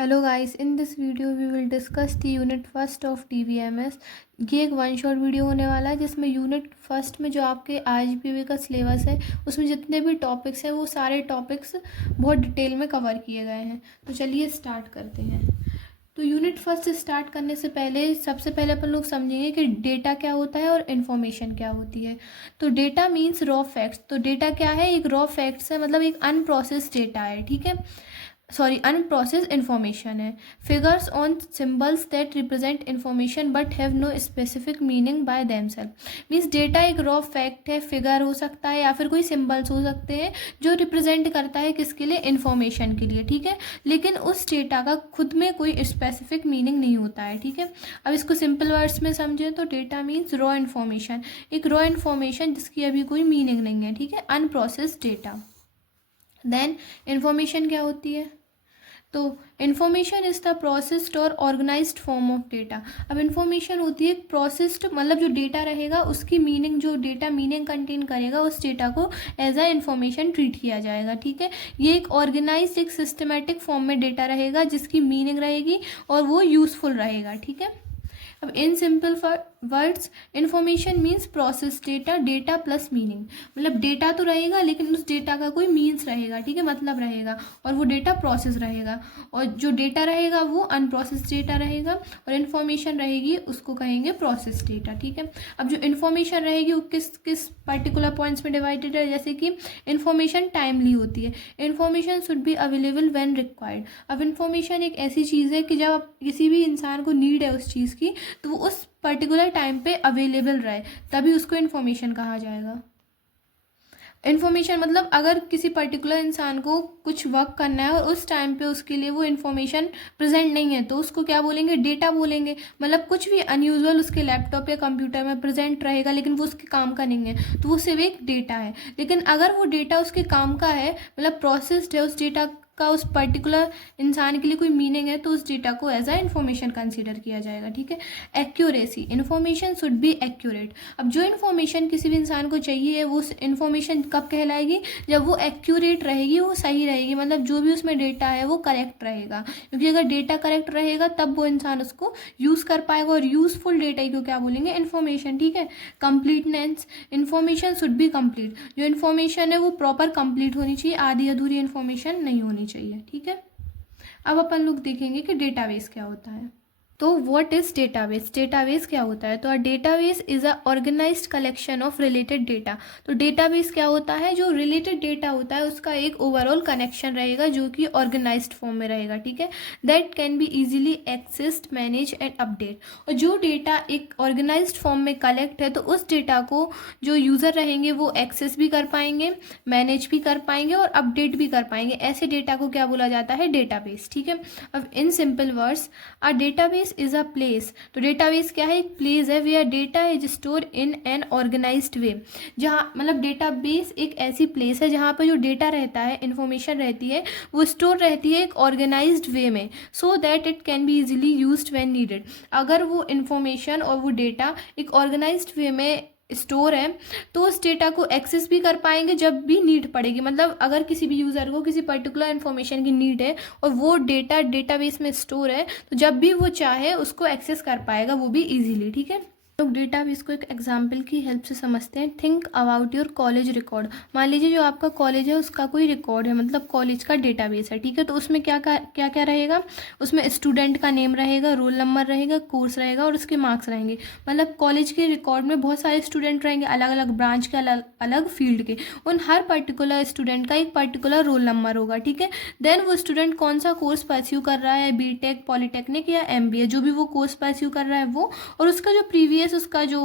Hello guys, in this video we will discuss the unit first of TVMS। ये एक one shot video होने वाला है जिसमें यूनिट फर्स्ट में जो आपके IGPV का सिलेबस है उसमें जितने भी टॉपिक्स हैं वो सारे टॉपिक्स बहुत डिटेल में कवर किए गए हैं। तो चलिए स्टार्ट करते हैं। तो यूनिट फर्स्ट स्टार्ट करने से पहले सबसे पहले अपन लोग समझेंगे कि डेटा क्या होता है और इन्फॉर्मेशन क्या होती है। तो डेटा मीन्स रॉ फैक्ट्स। तो डेटा क्या है? एक रॉ फैक्ट्स है, मतलब एक अनप्रोसेस्ड डेटा है, ठीक है, सॉरी अनप्रोसेस्ड इन्फॉर्मेशन है। Figures on symbols that represent information but have no specific meaning by themselves. Means data एक रॉ फैक्ट है, फिगर हो सकता है या फिर कोई सिम्बल्स हो सकते हैं जो रिप्रेजेंट करता है किसके लिए? इन्फॉर्मेशन के लिए, ठीक है। लेकिन उस डेटा का खुद में कोई स्पेसिफिक मीनिंग नहीं होता है, ठीक है। अब इसको सिंपल वर्ड्स में समझें तो डेटा मीन्स रॉ इन्फॉर्मेशन, एक रॉ इन्फॉर्मेशन जिसकी अभी कोई मीनिंग नहीं है, ठीक है, अनप्रोसेस्ड डेटा। देन इन्फॉर्मेशन क्या होती है? तो इन्फॉर्मेशन इज़ द प्रोसेस्ड और ऑर्गेनाइज्ड फॉर्म ऑफ डेटा। अब इन्फॉर्मेशन होती है प्रोसेस्ड, मतलब जो डेटा रहेगा उसकी मीनिंग, जो डेटा मीनिंग कंटेन करेगा उस डेटा को एज अ इन्फॉर्मेशन ट्रीट किया जाएगा, ठीक है। ये एक ऑर्गेनाइज, एक सिस्टमेटिक फॉर्म में डेटा रहेगा जिसकी मीनिंग रहेगी और वो यूजफुल रहेगा, ठीक है। अब in simple words information means process data, data plus meaning. मतलब डेटा तो रहेगा लेकिन उस डेटा का कोई मीन्स रहेगा, ठीक है, मतलब रहेगा, और वो डेटा प्रोसेस रहेगा। और जो डेटा रहेगा वो अनप्रोसेस डेटा रहेगा और इन्फॉर्मेशन रहेगी उसको कहेंगे प्रोसेस डेटा, ठीक है। अब जो इन्फॉर्मेशन रहेगी वो किस किस पर्टिकुलर पॉइंट्स में डिवाइडेड है, जैसे कि इन्फॉर्मेशन टाइमली होती है, information should be available when required. अब इन्फॉर्मेशन एक ऐसी चीज़ है कि जब किसी भी इंसान को नीड है उस चीज़ की तो वो उस पर्टिकुलर टाइम पे अवेलेबल रहे, तभी उसको इन्फॉर्मेशन कहा जाएगा। इन्फॉर्मेशन मतलब अगर किसी पर्टिकुलर इंसान को कुछ वर्क करना है और उस टाइम पे उसके लिए वो इन्फॉर्मेशन प्रेजेंट नहीं है तो उसको क्या बोलेंगे? डेटा बोलेंगे। मतलब कुछ भी अनयूजुअल उसके लैपटॉप या कंप्यूटर में प्रेजेंट रहेगा लेकिन वो उसके काम का नहीं है तो वो सिर्फ एक डेटा है। लेकिन अगर वो डेटा उसके काम का है, मतलब प्रोसेस्ड है, उस डेटा का उस पर्टिकुलर इंसान के लिए कोई मीनिंग है तो उस डेटा को एज अ इन्फॉर्मेशन कंसीडर किया जाएगा, ठीक है। Accuracy, information should be accurate. अब जो इन्फॉर्मेशन किसी भी इंसान को चाहिए है वो इन्फॉर्मेशन कब कहलाएगी? जब वो एक्यूरेट रहेगी, वो सही रहेगी, मतलब जो भी उसमें डेटा है वो करेक्ट रहेगा। क्योंकि अगर डेटा करेक्ट रहेगा तब वो इंसान उसको यूज़ कर पाएगा, और यूजफुल डेटा को क्या बोलेंगे? इन्फॉर्मेशन, ठीक है। Completeness, information should be complete. जो इन्फॉर्मेशन है वो प्रॉपर कंप्लीट होनी चाहिए, आधी अधूरी इन्फॉर्मेशन नहीं होनी चाहिए, ठीक है। अब अपन लोग देखेंगे कि डेटाबेस क्या होता है। तो व्हाट इज डेटाबेस? डेटाबेस क्या होता है? तो a database is a organized collection of related data. तो डेटाबेस क्या होता है? जो रिलेटेड डेटा होता है उसका एक ओवरऑल कनेक्शन रहेगा जो कि ऑर्गेनाइज्ड फॉर्म में रहेगा, ठीक है। That can be easily accessed, manage and update. और जो डेटा एक ऑर्गेनाइज्ड फॉर्म में कलेक्ट है तो उस डेटा को जो यूज़र रहेंगे वो एक्सेस भी कर पाएंगे, मैनेज भी कर पाएंगे और अपडेट भी कर पाएंगे। ऐसे डेटा को क्या बोला जाता है? डेटाबेस, ठीक है। अब in simple words, a database is a place. तो डेटाबेस क्या है? एक प्लेस है where data is store in an organised way. जहाँ मतलब डेटाबेस एक ऐसी प्लेस है जहाँ पर जो डेटा रहता है, इंफॉर्मेशन रहती है, वो स्टोर रहती है एक ऑर्गेनाइज्ड वे में, so that it can be easily used when needed. अगर वो इंफॉर्मेशन और वो डेटा एक ऑर्गेनाइज्ड वे में स्टोर है तो उस डेटा को एक्सेस भी कर पाएंगे जब भी नीड पड़ेगी। मतलब अगर किसी भी यूज़र को किसी पर्टिकुलर इन्फॉर्मेशन की नीड है और वो डेटा डेटाबेस में स्टोर है तो जब भी वो चाहे उसको एक्सेस कर पाएगा, वो भी इजीली, ठीक है। लोग डेटाबेस को एक एग्जाम्पल की हेल्प से समझते हैं। Think about your college record. मान लीजिए जो आपका कॉलेज है उसका कोई रिकॉर्ड है, मतलब कॉलेज का डेटाबेस है, ठीक है। तो उसमें क्या क्या क्या रहेगा? उसमें स्टूडेंट का नेम रहेगा, रोल नंबर रहेगा, कोर्स रहेगा और उसके मार्क्स रहेंगे। मतलब कॉलेज के रिकॉर्ड में बहुत सारे स्टूडेंट रहेंगे, अलग अलग ब्रांच के, अलग अलग फील्ड के। उन हर पर्टिकुलर स्टूडेंट का एक पर्टिकुलर रोल नंबर होगा, ठीक है। देन वो स्टूडेंट कौन सा कोर्स परस्यू कर रहा है, बीटेक, पॉलीटेक्निक या एमबीए, जो भी वो कोर्स परस्यू कर रहा है वो, और उसका जो प्रीवियस उसका जो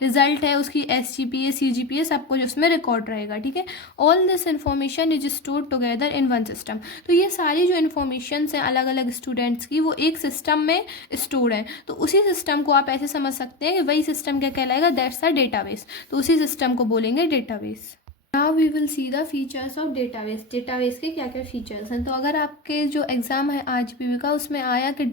रिजल्ट है, उसकी SGPA, CGPA, सब कुछ उसमें रिकॉर्ड रहेगा, ठीक है। All this information is stored together in one system. तो ये सारी जो इन्फॉर्मेशन है अलग अलग स्टूडेंट्स की वो एक सिस्टम में स्टोर है। तो उसी सिस्टम को आप ऐसे समझ सकते हैं कि वही सिस्टम क्या कहलाएगा? That's a database. तो उसी सिस्टम को बोलेंगे database. Now we will see the features of database. Database के क्या क्या फीचर्स हैं। तो अगर आपके जो एग्ज़ाम है आरजीपीवी का उसमें आया कि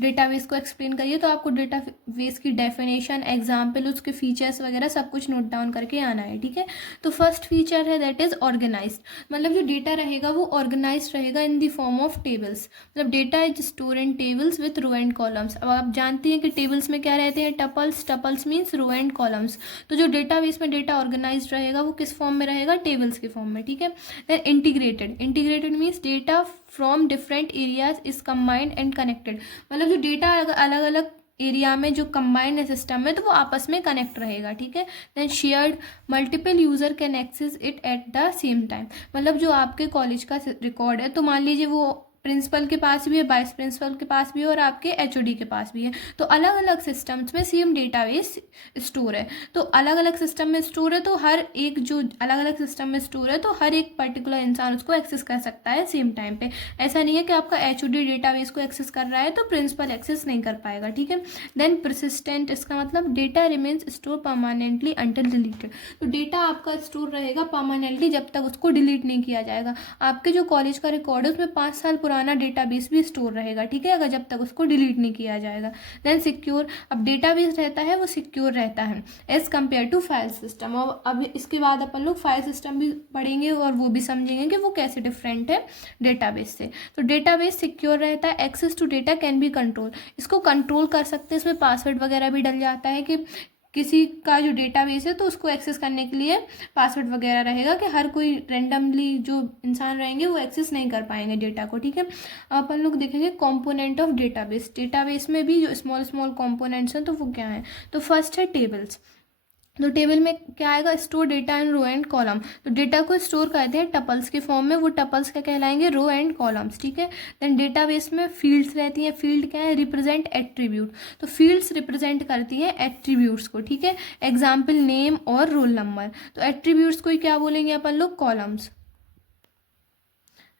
डेटाबेस को एक्सप्लेन करिए, तो आपको डेटाबेस की डेफिनेशन, एग्जाम्पल, उसके फीचर्स वगैरह सब कुछ नोट डाउन करके आना है, ठीक है। तो फर्स्ट फीचर है दैट इज़ ऑर्गेनाइज्ड, मतलब जो डेटा रहेगा वो ऑर्गेनाइज रहेगा in the form of tables. मतलब data is store in tables with row and columns. अब आप जानती हैं कि टेबल्स में क्या रहते हैं, tuples. Tuples means row and columns. तो जो डेटाबेस में डेटा ऑर्गेनाइज रहेगा वो किस फॉर्म में रहेगा, टेबल्स के फॉर्म में, ठीक है। Then integrated. Integrated means data from different areas is combined and connected. मतलब जो डेटा अलग अलग एरिया में जो कंबाइंड है सिस्टम में, तो वो आपस में कनेक्ट रहेगा, ठीक है। Then shared, multiple user can access it at the same time. मतलब जो आपके कॉलेज का रिकॉर्ड है, तो मान लीजिए वो प्रिंसिपल के पास भी है, वाइस प्रिंसिपल के पास भी है और आपके एचओडी के पास भी है। तो अलग अलग सिस्टम्स में सेम डेटाबेस स्टोर है। तो अलग अलग सिस्टम में स्टोर है, तो हर एक जो अलग अलग सिस्टम में स्टोर है, तो हर एक पर्टिकुलर इंसान उसको एक्सेस कर सकता है सेम टाइम पे। ऐसा नहीं है कि आपका एचओडी डेटाबेस को एक्सेस कर रहा है तो प्रिंसिपल एक्सेस नहीं कर पाएगा, ठीक है। देन परसिस्टेंट, इसका मतलब data remains store permanently until deleted. तो डेटा आपका स्टोर रहेगा परमानेंटली जब तक उसको डिलीट नहीं किया जाएगा। आपके जो कॉलेज का रिकॉर्ड है उसमें 5 साल पुराना डेटाबेस भी स्टोर रहेगा, ठीक है, अगर जब तक उसको डिलीट नहीं किया जाएगा। देन सिक्योर, अब डेटाबेस रहता है वो सिक्योर रहता है as compare to file system. और अब इसके बाद अपन लोग फाइल सिस्टम भी पढ़ेंगे और वो भी समझेंगे कि वो कैसे डिफरेंट है डेटाबेस से। तो डेटाबेस सिक्योर रहता है, access to data can be control, इसको कंट्रोल कर सकते हैं, इसमें पासवर्ड वगैरह भी डल जाता है कि किसी का जो डेटाबेस है तो उसको एक्सेस करने के लिए पासवर्ड वगैरह रहेगा कि हर कोई रैंडमली जो इंसान रहेंगे वो एक्सेस नहीं कर पाएंगे डेटा को, ठीक है। अपन लोग देखेंगे कंपोनेंट ऑफ डेटाबेस। डेटाबेस में भी जो स्मॉल स्मॉल कंपोनेंट्स हैं तो वो क्या है। तो फर्स्ट है टेबल्स। तो टेबल में क्या आएगा, store data in row and column. तो डेटा को स्टोर करते हैं टपल्स के फॉर्म में, वो टपल्स क्या कहलाएंगे, रो एंड कॉलम्स, ठीक है। देन डेटाबेस में फील्ड्स रहती हैं। फील्ड क्या है, रिप्रेजेंट एट्रीब्यूट। तो फील्ड्स रिप्रेजेंट करती है एट्रीब्यूट्स को, ठीक है। एग्जाम्पल नेम और रोल नंबर। तो एट्रीब्यूट्स को ही क्या बोलेंगे अपन लोग, कॉलम्स।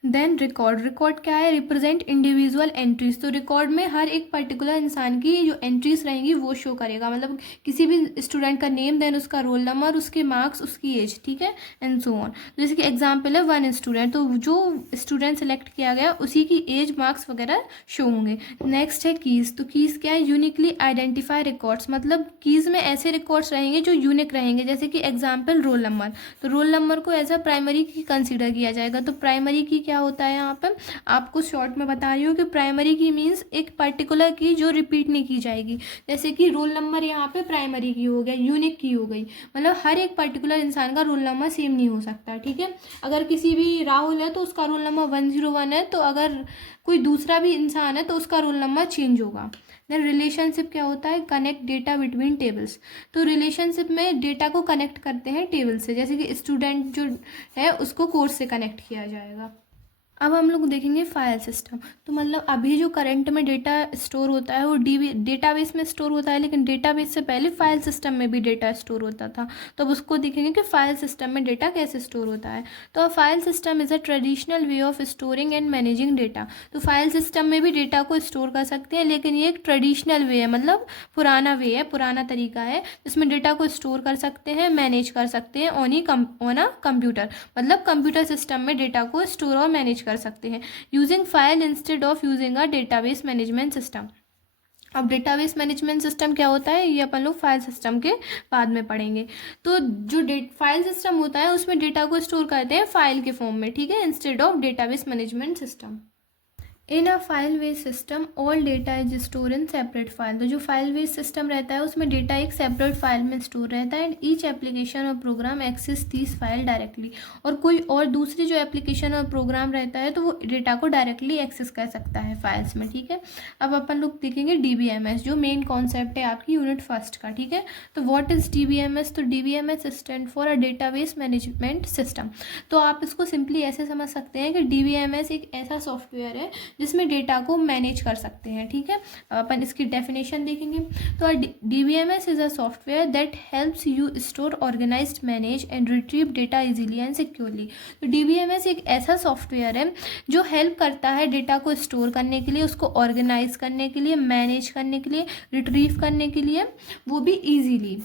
Then record. रिकॉर्ड क्या है, रिप्रेजेंट इंडिविजुअल एंट्रीज। तो रिकॉर्ड में हर एक पर्टिकुलर इंसान की जो एंट्रीज रहेंगी वो शो करेगा, मतलब किसी भी स्टूडेंट का नेम, देन उसका रोल नंबर, उसके मार्क्स, उसकी एज, ठीक है, एंड सो ऑन। जैसे कि एग्जाम्पल है 1 स्टूडेंट, तो जो स्टूडेंट सेलेक्ट किया गया उसी की एज, मार्क्स वगैरह शो होंगे। नेक्स्ट है कीज। तो कीज क्या है, यूनिकली आइडेंटिफाई रिकॉर्ड्स। मतलब कीज में ऐसे रिकॉर्ड्स रहेंगे जो यूनिक रहेंगे, जैसे कि एग्जाम्पल रोल नंबर। तो रोल नंबर को एज अ प्राइमरी की कंसिडर किया जाएगा। तो प्राइमरी की क्या होता है, यहाँ पर आपको शॉर्ट में बता रही हूँ कि प्राइमरी की मीन्स एक पर्टिकुलर की जो रिपीट नहीं की जाएगी। जैसे कि रोल नंबर यहाँ पे प्राइमरी की हो गया, यूनिक की हो गई, मतलब हर एक पर्टिकुलर इंसान का रोल नंबर सेम नहीं हो सकता, ठीक है। अगर किसी भी राहुल है तो उसका रोल नंबर 101 है, तो अगर कोई दूसरा भी इंसान है तो उसका रोल नंबर चेंज होगा। देन रिलेशनशिप क्या होता है, कनेक्ट डेटा बिटवीन टेबल्स। तो रिलेशनशिप में डेटा को कनेक्ट करते हैं टेबल से, जैसे कि स्टूडेंट जो है उसको कोर्स से कनेक्ट किया जाएगा। अब हम लोग देखेंगे फाइल सिस्टम। तो मतलब अभी जो करंट में डेटा स्टोर होता है वो डेटाबेस में स्टोर होता है, लेकिन डेटाबेस से पहले फाइल सिस्टम में भी डेटा स्टोर होता था। तो अब उसको देखेंगे कि फाइल सिस्टम में डेटा कैसे स्टोर होता है। तो file system is a traditional way of storing and managing data. तो फाइल सिस्टम में भी डेटा को स्टोर कर सकते हैं, लेकिन ये एक ट्रेडिशनल वे है, मतलब पुराना वे है, पुराना तरीका है जिसमें डेटा को स्टोर कर सकते हैं, मैनेज कर सकते हैं ऑन अ कंप्यूटर। मतलब कंप्यूटर सिस्टम में डेटा को स्टोर और मैनेज कर सकते हैं using file instead of using a database management system. अब डेटाबेस मैनेजमेंट सिस्टम क्या होता है, ये अपन लोग फाइल सिस्टम के बाद में पढ़ेंगे। तो जो फाइल सिस्टम होता है उसमें डेटा को स्टोर करते हैं फाइल के फॉर्म में, ठीक है, instead of database management system. In a file based system all data is store in separate file. तो जो फाइल बेस्ड सिस्टम रहता है उसमें डेटा एक सेपरेट फाइल में स्टोर रहता है एंड ईच एप्लीकेशन और program access this file directly. और कोई और दूसरी जो एप्लीकेशन और प्रोग्राम रहता है तो वो डेटा को डायरेक्टली एक्सेस कर सकता है फाइल्स में, ठीक है। अब अपन लोग देखेंगे DBMS, जो मेन कॉन्सेप्ट है आपकी यूनिट फर्स्ट का, ठीक है। तो व्हाट इज DBMS। तो DBMS stand for a database management system. तो आप इसको सिंपली ऐसे समझ सकते हैं कि DBMS एक ऐसा सॉफ्टवेयर है जिसमें डेटा को मैनेज कर सकते हैं, ठीक है। अपन इसकी डेफिनेशन देखेंगे। तो DBMS is a software that helps you store, organize, manage and retrieve data easily and securely. तो DBMS एक ऐसा सॉफ्टवेयर है जो हेल्प करता है डेटा को स्टोर करने के लिए, उसको ऑर्गेनाइज करने के लिए, मैनेज करने के लिए, रिट्रीव करने के लिए, वो भी ईजीली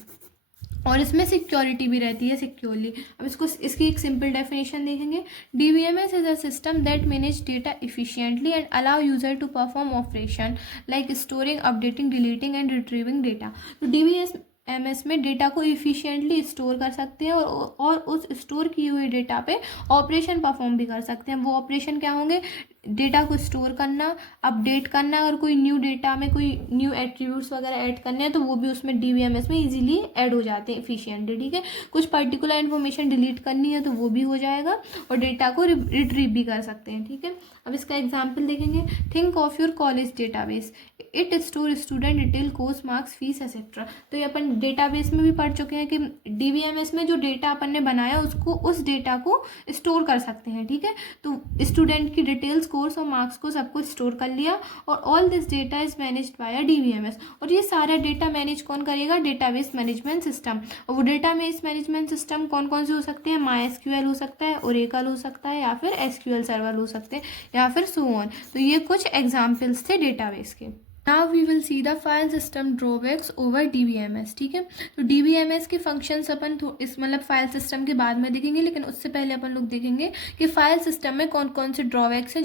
और इसमें सिक्योरिटी भी रहती है, सिक्योरली। अब इसकी एक सिंपल डेफिनेशन देखेंगे। DBMS is a system that manage data efficiently and allow user to perform operation like storing, updating, deleting and retrieving data. तो DBMS में डेटा को इफिशिएंटली स्टोर कर सकते हैं और उस स्टोर की हुई डेटा पे ऑपरेशन परफॉर्म भी कर सकते हैं। वो ऑपरेशन क्या होंगे? डेटा को स्टोर करना, अपडेट करना, अगर कोई न्यू डेटा में कोई न्यू एट्रीब्यूट्स वगैरह ऐड करने हैं तो वो भी उसमें DBMS में इजीली ऐड हो जाते हैं इफिशिएंटली, ठीक है। कुछ पर्टिकुलर इन्फॉर्मेशन डिलीट करनी है तो वो भी हो जाएगा और डेटा को रिट्रीव भी कर सकते हैं, ठीक है। अब इसका एग्जाम्पल देखेंगे। Think of your college database, it store student detail, course marks, fees etcetera. तो ये अपन डेटाबेस में भी पढ़ चुके हैं कि DBMS में जो डेटा अपन ने बनाया उसको, उस डेटा को स्टोर कर सकते हैं, ठीक है। तो स्टूडेंट की डिटेल्स, कोर्स और मार्क्स को सबको स्टोर कर लिया और all this data is managed by a DBMS। और ये सारा डेटा मैनेज कौन करेगा? Database management system. और वो डेटाबेस मैनेजमेंट सिस्टम कौन कौन से हो सकते हैं? MySQL हो सकता है, ओरेकल हो सकता है, या फिर SQL सर्वर हो सकते हैं, या फिर सो ऑन। तो ये कुछ एग्जाम्पल्स थे डेटाबेस के। Now we will see the file system drawbacks over DBMS, ठीक है। तो DBMS के फंक्शंस अपन इस मतलब फाइल सिस्टम के बाद में देखेंगे, लेकिन उससे पहले अपन लोग देखेंगे कि फाइल सिस्टम में कौन कौन से ड्रॉबैक्स हैं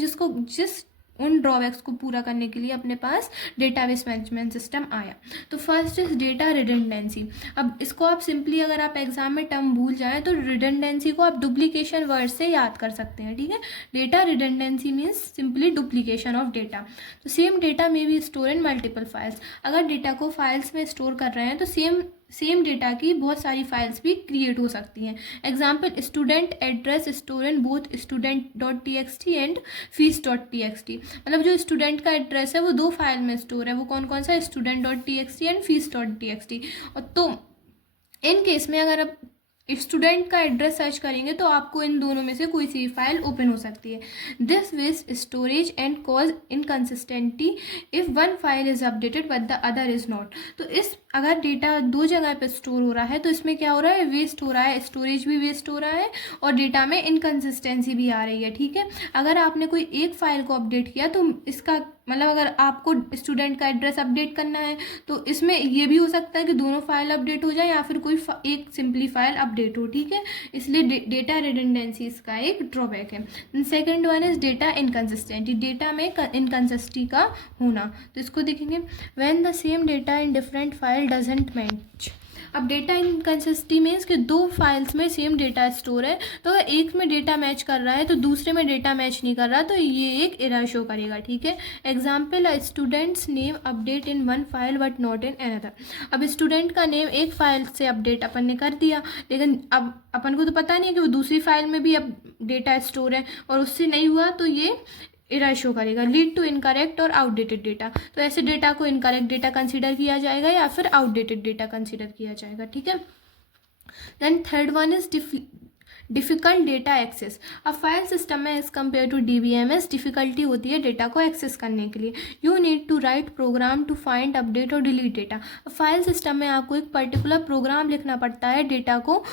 उन ड्रॉबैक्स को पूरा करने के लिए अपने पास डेटाबेस मैनेजमेंट सिस्टम आया। तो फर्स्ट इज डेटा रिडंडेंसी। अब इसको आप सिंपली, अगर आप एग्जाम में टर्म भूल जाएं तो रिडंडेंसी को आप डुप्लीकेशन वर्ड से याद कर सकते हैं, ठीक है। Data redundancy means simply duplication of data. तो सेम डेटा में B store in multiple files. अगर डेटा को फाइल्स में स्टोर कर रहे हैं तो सेम डेटा की बहुत सारी फाइल्स भी क्रिएट हो सकती हैं। Example, student address store in both student.txt and fees.txt। मतलब जो स्टूडेंट का एड्रेस है वो 2 फाइल में स्टोर है। वो कौन कौन सा? student.txt and fees.txt। और तो इन केस में अगर आप स्टूडेंट का एड्रेस सर्च करेंगे तो आपको इन दोनों में से कोई सी फाइल ओपन हो सकती है। दिस विज storage and cause inconsistency if one file is updated but the other is not. तो अगर डेटा 2 जगह पे स्टोर हो रहा है तो इसमें क्या हो रहा है? वेस्ट हो रहा है, स्टोरेज भी वेस्ट हो रहा है और डेटा में इनकन्सिस्टेंसी भी आ रही है, ठीक है। अगर आपने कोई एक फाइल को अपडेट किया तो इसका मतलब अगर आपको स्टूडेंट का एड्रेस अपडेट करना है तो इसमें ये भी हो सकता है कि दोनों फाइल अपडेट हो जाए या फिर कोई एक सिंपली फाइल अपडेट हो, ठीक है। इसलिए डेटा रिडंडेंसी इसका एक ड्रॉबैक है। Second one is data inconsistency, data में इनकन्सिस्टेंसी का होना। तो इसको देखेंगे। When the same data in different file doesn't match. अब डेटा इनकन्सिस्टेंसी मीन्स कि 2 फाइल्स में सेम डेटा स्टोर है, तो अगर एक में डेटा मैच कर रहा है तो दूसरे में डेटा मैच नहीं कर रहा तो ये एक एरर शो करेगा, ठीक है। Example, a students name update in one file but not in another. अब स्टूडेंट का नेम एक फाइल से अपडेट अपन ने कर दिया, लेकिन अब अपन को तो पता नहीं है कि वो दूसरी फाइल में भी अब डेटा स्टोर है और उससे नहीं हुआ तो ये एरर शो करेगा। लीड टू इनकरेक्ट और आउटडेटेड डेटा। तो ऐसे डेटा को इनकरेक्ट डेटा कंसीडर किया जाएगा या फिर आउटडेटेड डेटा कंसीडर किया जाएगा, ठीक है। Then third one is difficult data access. अब फाइल सिस्टम में as compare to DBMS difficulty होती है डेटा को एक्सेस करने के लिए। You need to write program to find, update और डिलीट डेटा। फाइल सिस्टम में आपको एक पर्टिकुलर प्रोग्राम लिखना पड़ता है डेटा को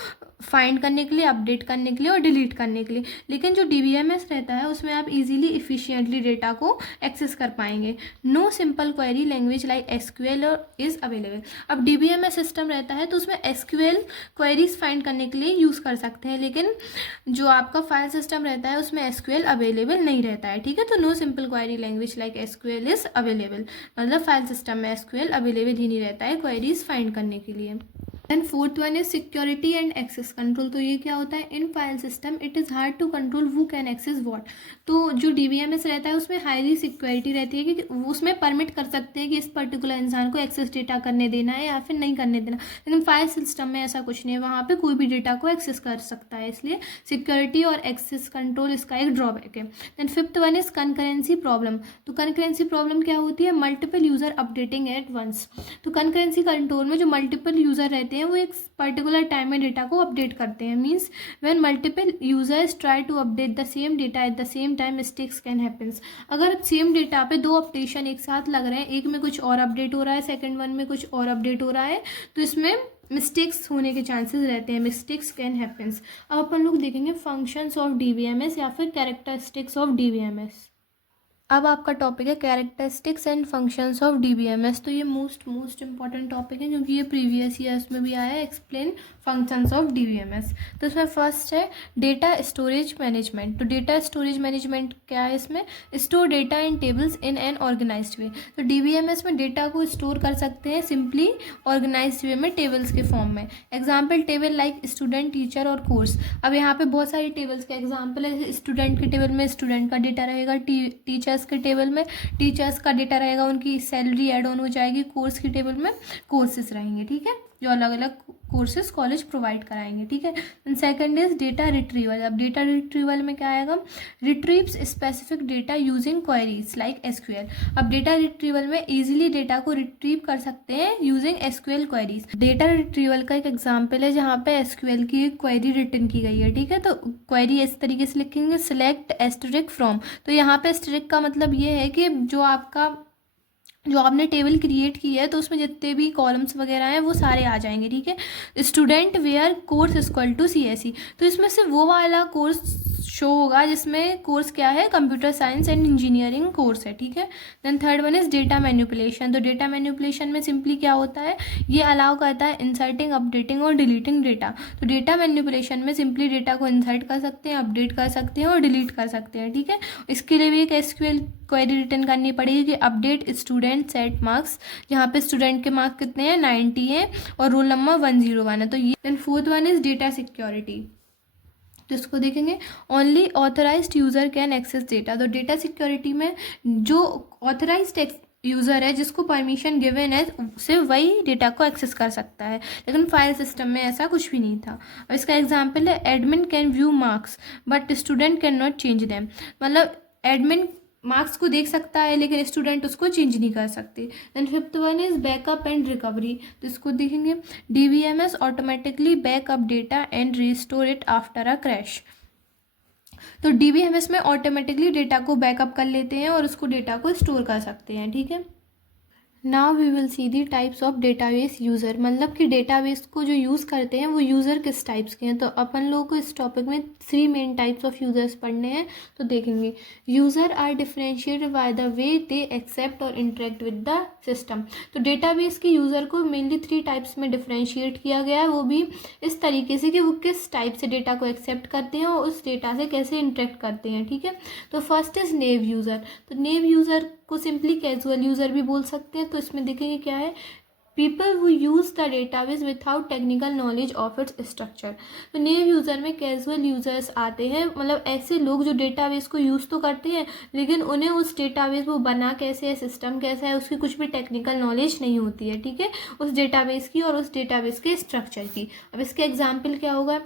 फाइंड करने के लिए, अपडेट करने के लिए और डिलीट करने के लिए। लेकिन जो DBMS रहता है उसमें आप इजीली इफिशिएंटली डेटा को एक्सेस कर पाएंगे। No simple query language like SQL is available. अब DBMS सिस्टम रहता है तो उसमें SQL क्वेरीज फाइंड करने के लिए यूज़ कर सकते हैं, लेकिन जो आपका फाइल सिस्टम रहता है उसमें SQL अवेलेबल नहीं रहता है, ठीक है। तो no simple query language like SQL is available, मतलब फाइल सिस्टम में SQL अवेलेबल ही नहीं रहता है क्वेरीज फाइंड करने के लिए। And fourth one is security and access control. तो ये क्या होता है? In file system it is hard to control who can access what. तो जो DBMS रहता है उसमें हाईली सिक्योरिटी रहती है कि उसमें परमिट कर सकते हैं कि इस पर्टिकुलर इंसान को एक्सेस डेटा करने देना है या फिर नहीं करने देना, लेकिन फाइल सिस्टम में ऐसा कुछ नहीं है, वहाँ पर कोई भी डेटा को एक्सेस कर सकता है, इसलिए सिक्योरिटी और एक्सेस कंट्रोल इसका एक ड्रॉबैक है। Then fifth one is concurrency problem. तो कंकरेंसी प्रॉब्लम क्या होती है? Multiple user updating at once. तो कंकरेंसी कंट्रोल में जो मल्टीपल यूजर रहते हैं वो एक पर्टिकुलर टाइम में डेटा को अपडेट करते हैं। Means when multiple users try to update the same data at the same time mistakes can happens. अगर सेम डेटा पे 2 अपडेशन एक साथ लग रहे हैं, एक में कुछ और अपडेट हो रहा है, सेकंड वन में कुछ और अपडेट हो रहा है, तो इसमें मिस्टेक्स होने के चांसेस रहते हैं, मिस्टेक्स कैन हैपन्स। अब अपन लोग देखेंगे फंक्शंस ऑफ DBMS या फिर कैरेक्टरिस्टिक्स ऑफ DBMS। अब आपका टॉपिक है characteristics and functions of DBMS. तो ये मोस्ट इंपॉर्टेंट टॉपिक है क्योंकि ये प्रीवियस ईयर्स में भी आया है, एक्सप्लेन फंक्शंस ऑफ डीबीएमएस। तो इसमें फर्स्ट है डेटा स्टोरेज मैनेजमेंट। तो डेटा स्टोरेज मैनेजमेंट क्या है, इसमें store data in tables in an organised way. तो डीबीएमएस में डेटा को स्टोर कर सकते हैं सिंपली ऑर्गेनाइज्ड वे में, टेबल्स के फॉर्म में। Example table like student, teacher और कोर्स। अब यहाँ पे बहुत सारी टेबल्स के एग्जाम्पल है। स्टूडेंट के टेबल में स्टूडेंट का डेटा रहेगा, टीचर्स के टेबल में टीचर्स का डेटा रहेगा, उनकी सैलरी ऐड ऑन हो जाएगी। कोर्स की टेबल में कोर्सेज रहेंगे, ठीक है, जो अलग अलग कोर्सेज कॉलेज प्रोवाइड कराएंगे, ठीक है। And second is data retrieval. अब डेटा रिट्रीवल में क्या आएगा, retrieves specific data using queries like SQL. अब डेटा रिट्रीवल में इजीली डेटा को रिट्रीव कर सकते हैं using SQL queries. Data retrieval का एक एग्जांपल है जहाँ पे एसक्यूएल की एक क्वेरी रिटर्न की गई है, ठीक है। तो क्वेरी इस तरीके से लिखेंगे, सिलेक्ट एस्टरिक फ्रॉम। तो यहाँ पे एस्टरिक का मतलब ये है कि जो आपने टेबल क्रिएट की है तो उसमें जितने भी कॉलम्स वगैरह हैं वो सारे आ जाएंगे, ठीक है। Student where course equal to CSE। तो इसमें से वो वाला कोर्स शो होगा जिसमें कोर्स क्या है, computer science and engineering course है, ठीक है। Then third one is data manipulation. तो डेटा मैनिपुलेशन में सिंपली क्या होता है, ये अलाउ करता है इंसर्टिंग, अपडेटिंग और डिलीटिंग डेटा। तो डेटा मैनिपुलेशन में सिंपली डेटा को इंसर्ट कर सकते हैं, अपडेट कर सकते हैं और डिलीट कर सकते हैं, ठीक है। इसके लिए भी एक SQL क्वेरी रिटर्न करनी पड़ेगी कि अपडेट स्टूडेंट सेट मार्क्स, जहाँ पे स्टूडेंट के मार्क्स कितने हैं, 90 हैं और रोल नंबर 101 है। तो ये then fourth one is data security. तो इसको देखेंगे, only authorized user can access data. तो डेटा सिक्योरिटी में जो ऑथराइज्ड यूज़र है, जिसको परमिशन गिवन है, सिर्फ वही डेटा को एक्सेस कर सकता है, लेकिन फाइल सिस्टम में ऐसा कुछ भी नहीं था। और इसका एग्जांपल है admin can view marks but student can not change them. मतलब एडमिन मार्क्स को देख सकता है लेकिन स्टूडेंट उसको चेंज नहीं कर सकते। Then fifth one is backup and recovery. तो इसको देखेंगे, DBMS automatically backup data and restore it after a crash. तो डीबीएमएस में ऑटोमेटिकली डेटा को बैकअप कर लेते हैं और उसको डेटा को स्टोर कर सकते हैं, ठीक है। Now we will see the types of database user. मतलब कि डेटाबेस को जो यूज़ करते हैं वो यूज़र किस टाइप्स के हैं। तो अपन लोगों को इस टॉपिक में 3 मेन टाइप्स ऑफ यूज़र्स पढ़ने हैं। तो देखेंगे, user are differentiated by the way they accept और इंटरेक्ट विद द सिस्टम। तो डेटाबेस के यूज़र को मेनली 3 टाइप्स में डिफरेंशिएट किया गया है, वो भी इस तरीके से कि वो किस टाइप से डेटा को एक्सेप्ट करते हैं और उस डेटा से कैसे इंटरेक्ट करते हैं, ठीक है। तो फर्स्ट इज नेव यूज़र। तो नेव यूज़र को सिंपली कैजुअल यूज़र भी बोल सकते हैं। तो इसमें देखेंगे क्या है, people who use the database without technical knowledge of its structure. तो नेव यूज़र में कैजुअल यूज़र्स आते हैं, मतलब ऐसे लोग जो डेटाबेस को यूज़ तो करते हैं लेकिन उन्हें उस डेटाबेस वो बना कैसे है, सिस्टम कैसा है, उसकी कुछ भी टेक्निकल नॉलेज नहीं होती है, ठीक है, उस डेटाबेस की और उस डेटाबेस के स्ट्रक्चर की। अब इसके एग्जाम्पल क्या होगा,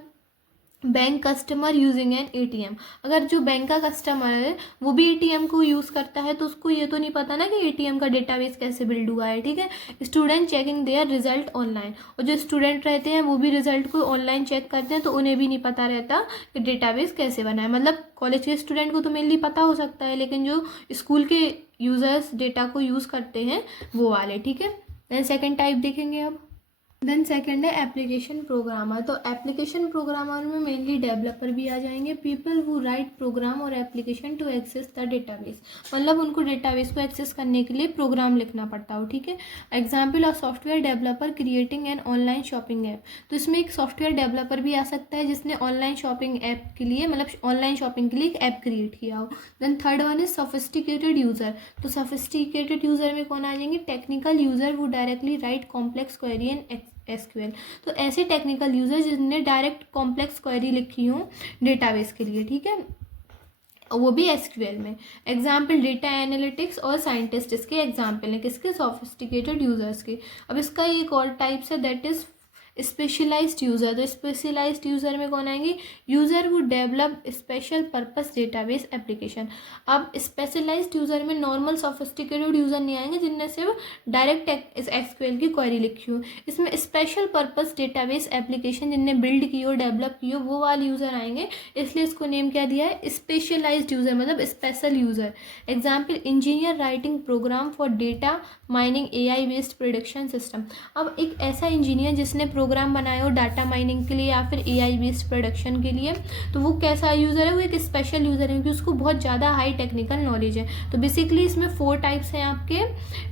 bank customer using an ATM। अगर जो बैंक का कस्टमर है वो भी ATM को यूज़ करता है तो उसको ये तो नहीं पता ना कि ATM का डेटाबेस कैसे बिल्ड हुआ है, ठीक है। Student checking there result online. और जो स्टूडेंट रहते हैं वो भी रिजल्ट को ऑनलाइन चेक करते हैं तो उन्हें भी नहीं पता रहता कि डेटाबेस कैसे बना है। मतलब कॉलेज के स्टूडेंट को तो मेनली पता हो सकता है, लेकिन जो स्कूल के यूज़र्स डेटा को यूज़ करते हैं वो वाले, ठीक है। देन सेकेंड टाइप देखेंगे अब। देन सेकेंड है एप्लीकेशन प्रोग्रामर। तो एप्लीकेशन प्रोग्रामर में मेनली डेवलपर भी आ जाएंगे, पीपल हु राइट प्रोग्राम और application to access the database. मतलब उनको डेटाबेस को एक्सेस करने के लिए प्रोग्राम लिखना पड़ता हो, ठीक है। Example of software developer creating an online shopping app. तो इसमें एक सॉफ्टवेयर डेवलपर भी आ सकता है जिसने ऑनलाइन शॉपिंग ऐप के लिए, मतलब ऑनलाइन शॉपिंग के लिए एक ऐप क्रिएट किया हो। Then third one is sophisticated user. तो सोफिस्टिकेटेड यूज़र में कौन आ जाएंगे, technical user who directly write complex query in SQL। तो ऐसे टेक्निकल यूजर जिसने डायरेक्ट कॉम्प्लेक्स क्वेरी लिखी हो डेटाबेस के लिए, ठीक है, वो भी SQL में। एग्जाम्पल डेटा एनालिटिक्स और साइंटिस्ट इसके एग्जाम्पल हैं, किसके, सोफिस्टिकेटेड यूजर्स के। अब इसका एक और टाइप्स है, दैट इज स्पेशलाइज्ड यूज़र। तो स्पेशलाइज्ड यूज़र में कौन आएंगे, यूज़र वो develop special purpose database application. अब स्पेशलाइज्ड यूज़र में नॉर्मल सोफिस्टिकेटेड यूज़र नहीं आएंगे जिनने सिर्फ डायरेक्ट SQL की क्वेरी लिखी हो। इसमें स्पेशल पर्पस डेटाबेस एप्लीकेशन जिनने बिल्ड की हो, डेवलप की हो, वो वाले यूज़र आएंगे, इसलिए इसको नेम क्या दिया है, स्पेशलाइज्ड यूज़र, मतलब special user. Example engineer writing program for data mining AI based production system. अब एक ऐसा इंजीनियर जिसने प्रोग्राम बनाया हो डाटा माइनिंग के लिए या फिर AI बेस्ड प्रोडक्शन के लिए, तो वो कैसा यूज़र है, वो एक स्पेशल यूज़र है क्योंकि उसको बहुत ज़्यादा हाई टेक्निकल नॉलेज है। तो बेसिकली इसमें 4 टाइप्स हैं आपके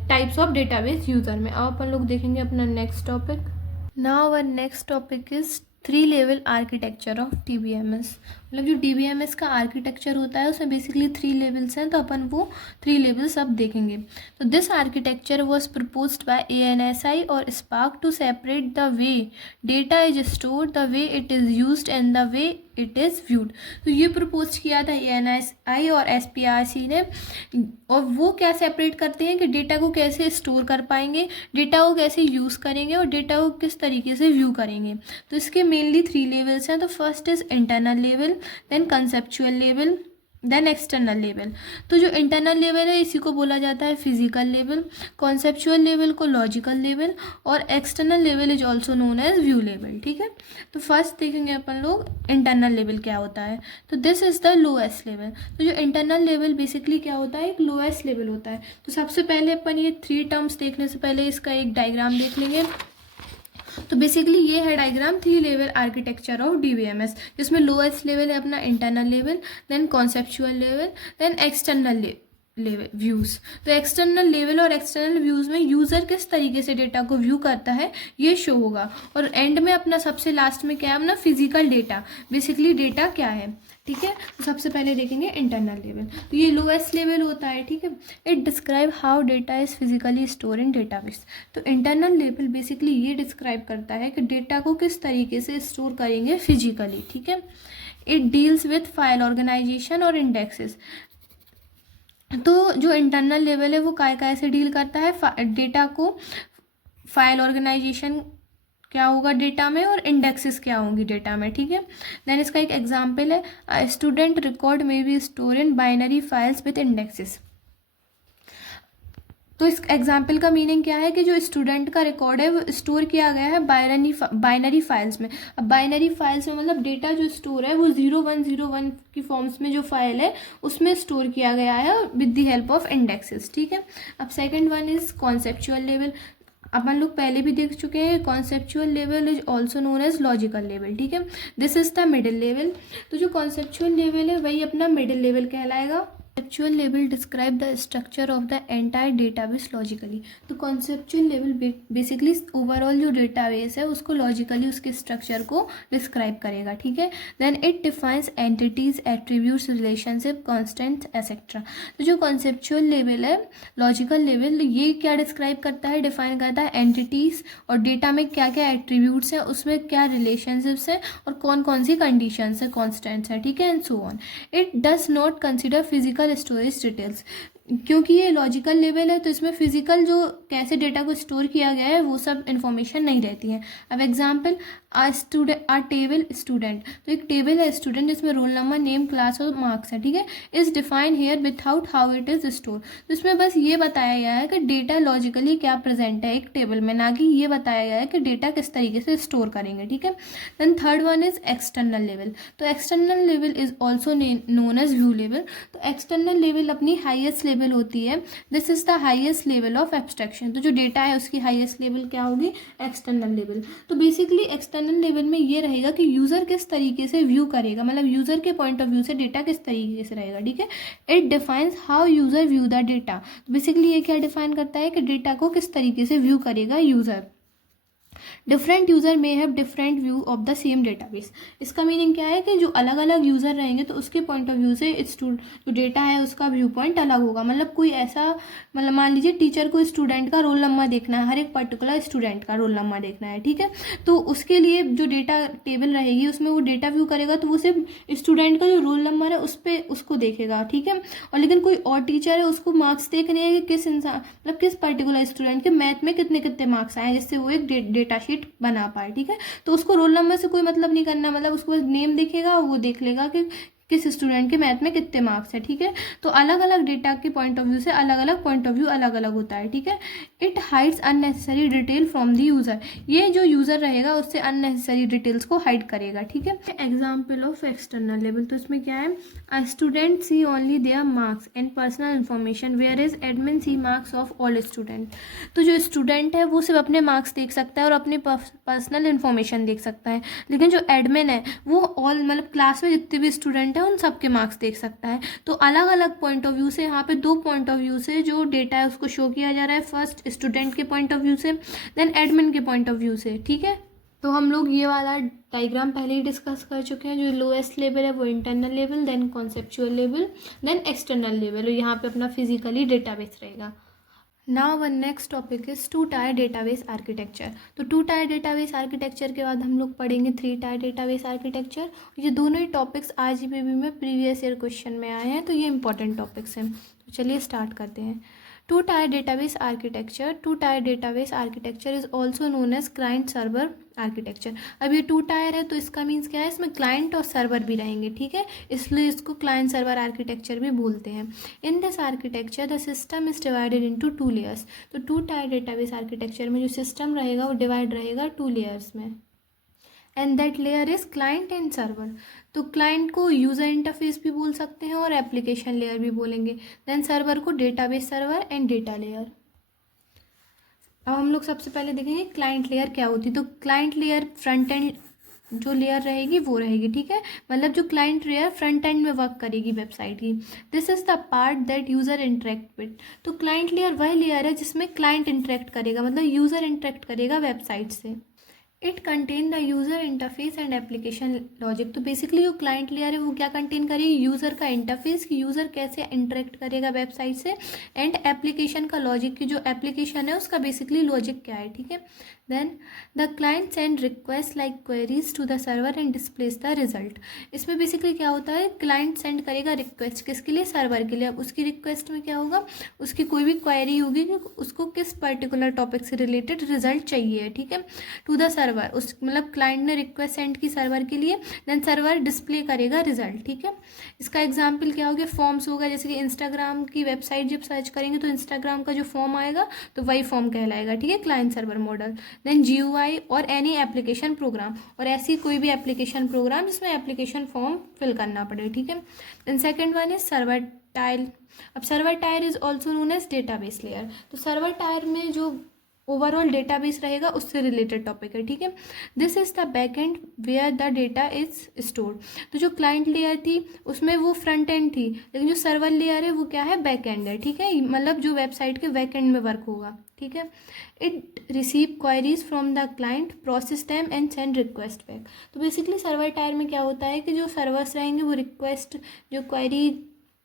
टाइप्स ऑफ डेटाबेस यूज़र में। अब अपन लोग देखेंगे अपना next topic. Now our next topic is 3 level architecture of DBMS। मतलब जो DBMS का आर्किटेक्चर होता है उसमें बेसिकली 3 लेवल्स हैं, तो अपन वो 3 लेवल्स अब देखेंगे। तो this architecture was proposed by ANSI और SPARC to separate the way data is stored, the way it is used and the way it is viewed. तो ये प्रपोज किया था ANSI और SPRC ने, और वो क्या सेपरेट करते हैं कि डेटा को कैसे स्टोर कर पाएंगे, डेटा को कैसे यूज़ करेंगे और डेटा को किस तरीके से व्यू करेंगे। तो इसके मेनली 3 लेवल्स हैं। तो first is internal level, then conceptual level, then external level. तो जो इंटरनल लेवल है इसी को बोला जाता है फिजिकल लेवल, कॉन्सेप्चुअल लेवल को लॉजिकल लेवल, और external level is also known as view level. ठीक है, तो फर्स्ट देखेंगे अपन लोग इंटरनल लेवल क्या होता है। तो this is the lowest level. तो जो इंटरनल लेवल बेसिकली क्या होता है, एक लोएस्ट लेवल होता है। तो सबसे पहले अपन ये 3 टर्म्स देखने से पहले इसका एक डायग्राम देख लेंगे। तो बेसिकली ये है diagram 3 level architecture of DBMS, जिसमें लोएस्ट लेवल है अपना internal level, then conceptual level, then external level views. तो एक्सटर्नल लेवल और एक्सटर्नल व्यूज़ में यूज़र किस तरीके से डेटा को व्यू करता है ये शो होगा, और एंड में अपना सबसे लास्ट में क्या है अपना फिजिकल डेटा, बेसिकली डेटा क्या है। ठीक है, तो सबसे पहले देखेंगे इंटरनल लेवल। तो ये लोएस्ट लेवल होता है। ठीक है, it describe how data is physically store in database. तो इंटरनल लेवल बेसिकली ये डिस्क्राइब करता है कि डेटा को किस तरीके से स्टोर करेंगे फिजिकली। ठीक है, it deals with file organization और इंडेक्सेस। तो जो इंटरनल लेवल है वो काय से डील करता है, डेटा को फाइल ऑर्गेनाइजेशन क्या होगा डेटा में और इंडेक्सेस क्या होंगी डेटा में। ठीक है, देन इसका एक एग्जांपल है स्टूडेंट रिकॉर्ड में B store in binary files with indexes. तो इस एग्जाम्पल का मीनिंग क्या है कि जो स्टूडेंट का रिकॉर्ड है वो स्टोर किया गया है बाइनरी फाइल्स में। अब बाइनरी फाइल्स में मतलब डेटा जो स्टोर है वो 0101 की फॉर्म्स में जो फाइल है उसमें स्टोर किया गया है with the help of indexes. ठीक है, अब second one is conceptual level. अपन लोग पहले भी देख चुके हैं, conceptual level is also known as logical level. ठीक है, this is the middle level. तो जो कॉन्सेप्चुअल लेवल है वही अपना मिडिल लेवल कहलाएगा। Conceptual level describe the structure of the entire database logically। तो conceptual level बेसिकली ओवरऑल जो डेटाबेस है उसको लॉजिकली उसके स्ट्रक्चर को डिस्क्राइब करेगा। ठीक है, then it defines entities, attributes, relationship, constants etcetera. तो जो कॉन्सेप्चुअल लेवल है लॉजिकल लेवल ये क्या डिस्क्राइब करता है, डिफाइन करता है एंटिटीज और डेटा में क्या क्या एट्रीब्यूट्स हैं, उसमें क्या रिलेशनशिप्स हैं और कौन कौन सी कंडीशंस है, कॉन्स्टेंट्स है। ठीक है, and so on. It does not consider physical storage details. क्योंकि ये लॉजिकल लेवल है तो इसमें फिजिकल जो कैसे डेटा को स्टोर किया गया है वो सब इन्फॉर्मेशन नहीं रहती है। अब एग्जांपल आ टेबल स्टूडेंट। तो एक टेबल है स्टूडेंट जिसमें रोल नंबर, नेम, क्लास और मार्क्स है। ठीक है, is define here without how it is store. तो इसमें बस ये बताया गया है कि डेटा लॉजिकली क्या प्रेजेंट है एक टेबल में, ना कि ये बताया गया है कि डेटा किस तरीके से स्टोर करेंगे। ठीक है, then third one is external level. तो external level is also known as view level. तो एक्सटर्नल लेवल अपनी हाईएस्ट लेवल होती है। This is the highest level of abstraction. तो जो डेटा है उसकी हाईएस्ट लेवल क्या होगी, एक्सटर्नल लेवल। तो बेसिकली एक्सटर्नल लेवल में ये रहेगा कि यूजर किस तरीके से व्यू करेगा, मतलब यूजर के पॉइंट ऑफ व्यू से डेटा किस तरीके से रहेगा। ठीक है, it defines how user view the data. Basically ये क्या डिफाइन करता है कि डेटा को किस तरीके से व्यू करेगा user. Different user may have different view of the same database. इसका मीनिंग क्या है कि जो अलग अलग यूज़र रहेंगे तो उसके पॉइंट ऑफ व्यू से जो डेटा है उसका व्यू पॉइंट अलग होगा। मतलब कोई ऐसा, मतलब मान लीजिए टीचर को स्टूडेंट का रोल नंबर देखना है, हर एक पर्टिकुलर स्टूडेंट का रोल नंबर देखना है। ठीक है, तो उसके लिए जो डेटा टेबल रहेगी उसमें वो डेटा व्यू करेगा तो वो सिर्फ स्टूडेंट का जो रोल नंबर है उस पर उसको देखेगा। ठीक है, और लेकिन कोई और टीचर है उसको मार्क्स देखने हैं कि किस इंसान, मतलब किस पर्टिकुलर स्टूडेंट के मैथ में कितने कितने मार्क्स आए जिससे वो एक डेटा शीट बना पाए। ठीक है, तो उसको रोल नंबर से कोई मतलब नहीं करना, मतलब उसको बस नेम दिखेगा वो देख लेगा कि किस स्टूडेंट के मैथ में कितने मार्क्स है, ठीक है। तो अलग अलग डेटा के पॉइंट ऑफ व्यू से अलग अलग पॉइंट ऑफ व्यू अलग अलग होता है, ठीक है। It hides unnecessary detail from the user, ये जो यूज़र रहेगा उससे अननेसेसरी डिटेल्स को हाइड करेगा, ठीक है। एग्जाम्पल ऑफ एक्सटर्नल लेबल, तो इसमें क्या है, a student see only their marks and personal information where is admin see marks of all student. तो जो स्टूडेंट है वो सिर्फ अपने मार्क्स देख सकता है और अपनी पर्सनल इन्फॉर्मेशन देख सकता है, लेकिन जो एडमिन है वो ऑल मतलब क्लास में जितने भी स्टूडेंट हैं उन सबके मार्क्स देख सकता है। तो अलग अलग पॉइंट ऑफ व्यू से, यहाँ पे दो पॉइंट ऑफ व्यू से जो डेटा है उसको शो किया जा रहा है, फर्स्ट स्टूडेंट के पॉइंट ऑफ व्यू से, देन एडमिन के पॉइंट ऑफ व्यू से, ठीक है। तो हम लोग ये वाला डायग्राम पहले ही डिस्कस कर चुके हैं। जो लोएस्ट लेवल है वो internal level, then conceptual level, then external level, और यहाँ पे अपना फिजिकली डेटाबेस रहेगा। Now one next topic is two tier database architecture. तो टू टायर डेटाबेस आर्किटेक्चर के बाद हम लोग पढ़ेंगे थ्री टायर डेटाबेस आर्किटेक्चर। ये दोनों ही टॉपिक्स आरजीपीवी में प्रीवियस ईयर क्वेश्चन में आए हैं, तो ये इंपॉर्टेंट टॉपिक्स हैं। तो चलिए स्टार्ट करते हैं। Two tier database architecture, two tier database architecture is also known as client server architecture. अब ये टू टायर है तो इसका मीन्स क्या है, इसमें क्लाइंट और सर्वर भी रहेंगे, ठीक है, इसलिए इसको क्लाइंट सर्वर आर्किटेक्चर भी बोलते हैं। In this architecture the system is divided into two layers. तो टू टायर डेटाबेस आर्किटेक्चर में जो सिस्टम रहेगा वो डिवाइड रहेगा टू लेयर्स में, and that layer is client and server. तो क्लाइंट को यूज़र इंटरफेस भी बोल सकते हैं और एप्लीकेशन लेयर भी बोलेंगे, देन सर्वर को database server and data layer. अब हम लोग सबसे पहले देखेंगे क्लाइंट लेयर क्या होती है। तो क्लाइंट लेयर फ्रंट एंड जो लेयर रहेगी वो रहेगी, ठीक है, मतलब जो क्लाइंट लेयर फ्रंट एंड में वर्क करेगी वेबसाइट की। This is the part that user interact with. तो क्लाइंट लेयर वह लेयर है जिसमें क्लाइंट इंटरेक्ट करेगा, मतलब यूज़र इंटरेक्ट करेगा वेबसाइट से। It contain the user interface and application logic. तो बेसिकली जो क्लाइंट लेयर है वो क्या कंटेन करेगी, यूज़र का इंटरफेस कि यूज़र कैसे इंटरेक्ट करेगा वेबसाइट से, एंड एप्लीकेशन का लॉजिक की जो एप्लीकेशन है उसका बेसिकली लॉजिक क्या है, ठीक है। Then the client send request like queries to the server and displays the result. इसमें बेसिकली क्या होता है, क्लाइंट सेंड करेगा रिक्वेस्ट किसके लिए, सर्वर के लिए। अब उसकी रिक्वेस्ट में क्या होगा, उसकी कोई भी क्वेरी होगी कि उसको किस पर्टिकुलर टॉपिक से रिलेटेड रिजल्ट चाहिए, ठीक है, टू द सर्वर। उस मतलब क्लाइंट ने रिक्वेस्ट सेंड की सर्वर के लिए, देन सर्वर डिस्प्ले करेगा रिजल्ट, ठीक है। इसका एग्जाम्पल क्या हो गया, फॉर्म्स होगा, जैसे कि इंस्टाग्राम की वेबसाइट जब सर्च करेंगे तो इंस्टाग्राम का जो फॉर्म आएगा तो वही फॉर्म कहलाएगा, ठीक है, client server model. Then GUI और एनी एप्लीकेशन प्रोग्राम, और ऐसी कोई भी एप्लीकेशन प्रोग्राम जिसमें एप्लीकेशन फॉर्म फिल करना पड़े, ठीक है। Then second one is server tier. अब server tier is also known as database layer. तो सर्वर टायर में जो ओवरऑल डेटाबेस रहेगा उससे रिलेटेड टॉपिक है, ठीक है। This is the back end where the data is stored. तो जो क्लाइंट लेयर थी उसमें वो फ्रंट एंड थी, लेकिन जो सर्वर लेयर है वो क्या है, बैक एंड है, ठीक है, मतलब जो वेबसाइट के बैक एंड में वर्क होगा, ठीक है। It receive queries from the client, process them and send request back. तो बेसिकली सर्वर टायर में क्या होता है कि जो सर्वर्स रहेंगे वो रिक्वेस्ट जो क्वायरी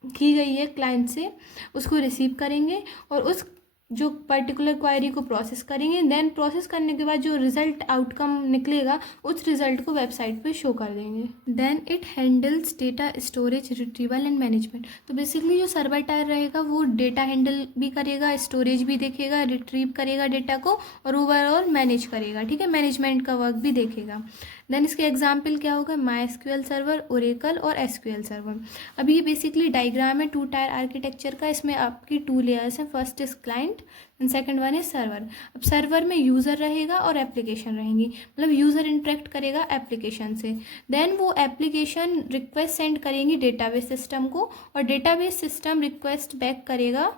की गई है क्लाइंट से उसको रिसीव करेंगे और उस जो पर्टिकुलर क्वायरी को प्रोसेस करेंगे, देन प्रोसेस करने के बाद जो रिजल्ट आउटकम निकलेगा उस रिजल्ट को वेबसाइट पे शो कर देंगे। Then it handles data storage retrieval and management. तो बेसिकली जो सर्वर टायर रहेगा वो डेटा हैंडल भी करेगा, स्टोरेज भी देखेगा, रिट्रीव करेगा डेटा को और ओवरऑल मैनेज करेगा, ठीक है, मैनेजमेंट का वर्क भी देखेगा। देन इसके एग्जाम्पल क्या होगा, MySQL सर्वर, ओरेकल और SQL सर्वर। अब ये बेसिकली डायग्राम है टू टायर आर्किटेक्चर का। इसमें आपकी टू लेयर्स हैं, first is client and second one is server. अब सर्वर में यूज़र रहेगा और एप्लीकेशन रहेंगी, मतलब यूज़र इंटरेक्ट करेगा एप्लीकेशन से, देन वो एप्लीकेशन रिक्वेस्ट सेंड करेंगी डेटाबेस सिस्टम को और डेटाबेस सिस्टम रिक्वेस्ट बैक करेगा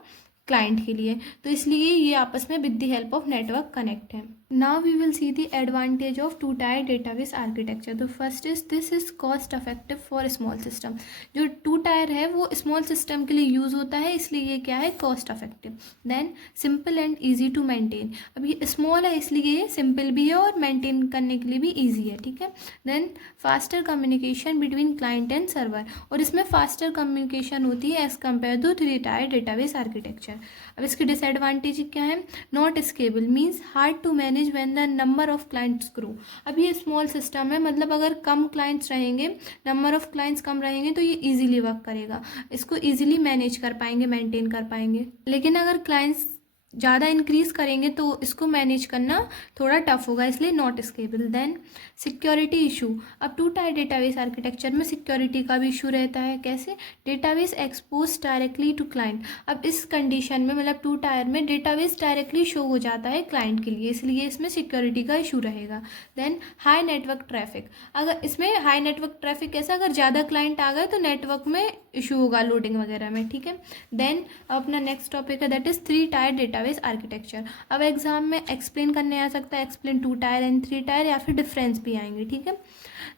क्लाइंट के लिए। तो इसलिए ये आपस में with the help of network connect है। Now we will see the advantage of two tier database architecture. तो first is this is cost effective for small system. जो टू टायर है वो स्मॉल सिस्टम के लिए यूज़ होता है, इसलिए ये क्या है, cost effective. Then simple and easy to maintain. अब ये स्मॉल है इसलिए ये सिंपल भी है और मेंटेन करने के लिए भी ईजी है, ठीक है। Then faster communication between client and server, और इसमें फास्टर कम्युनिकेशन होती है as compare to three tier database architecture. अब इसके डिसएडवांटेज क्या है, not scalable means hard to manage when the number of clients grow. अब ये स्मॉल सिस्टम है, मतलब अगर कम क्लाइंट्स रहेंगे, नंबर ऑफ क्लाइंट्स कम रहेंगे तो ये इजीली वर्क करेगा, इसको इजीली मैनेज कर पाएंगे, मेंटेन कर पाएंगे। लेकिन अगर क्लाइंट्स ज़्यादा इंक्रीज़ करेंगे तो इसको मैनेज करना थोड़ा टफ होगा, इसलिए not scalable. Then security issue. अब टू टायर डेटाबेस आर्किटेक्चर में सिक्योरिटी का भी इशू रहता है। कैसे? Database expose directly to client. अब इस कंडीशन में मतलब टू टायर में डेटाबेस डायरेक्टली शो हो जाता है क्लाइंट के लिए, इसलिए इसमें सिक्योरिटी का इशू रहेगा। Then high network traffic. अगर इसमें हाई नेटवर्क ट्रैफिक कैसा, अगर ज़्यादा क्लाइंट आ गए तो नेटवर्क में इशू होगा, लोडिंग वगैरह में, ठीक है। देन अपना नेक्स्ट टॉपिक है that is three tier database architecture. अब एग्जाम में एक्सप्लेन करने आ सकता है, explain two tier and three tier, या फिर डिफरेंस भी आएंगे, ठीक है।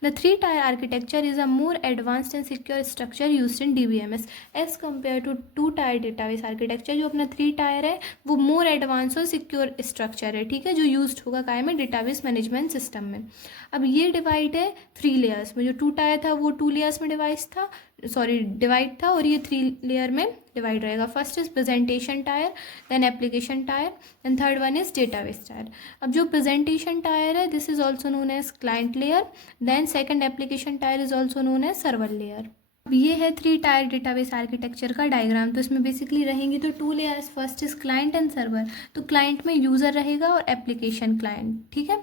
The three tier architecture is a more advanced and secure structure used in DBMS as compare to two tier database architecture. जो अपना थ्री टायर है वो मोर एडवांस और सिक्योर स्ट्रक्चर है, ठीक है, जो यूज्ड होगा काय में, डेटाबेस मैनेजमेंट सिस्टम में। अब ये डिवाइड है थ्री लेयर्स में। जो टू टायर था वो टू लेयर्स में डिवाइड था, और ये थ्री लेयर में डिवाइड रहेगा। First is presentation tier, then application tier, then third one is database tier. अब जो प्रेजेंटेशन टायर है this is also known as client layer, then second application tier is also known as server layer. अब ये है three tier database architecture का diagram. तो इसमें basically रहेंगी तो two layers, first is client and server. तो क्लाइंट में यूज़र रहेगा और एप्लीकेशन क्लाइंट, ठीक है।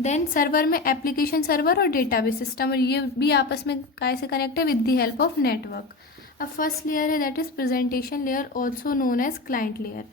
देन सर्वर में एप्लीकेशन सर्वर और डेटाबेस सिस्टम, और ये भी आपस में कैसे कनेक्ट है, with the help of network. अब फर्स्ट लेयर है that is presentation layer, also known as client layer,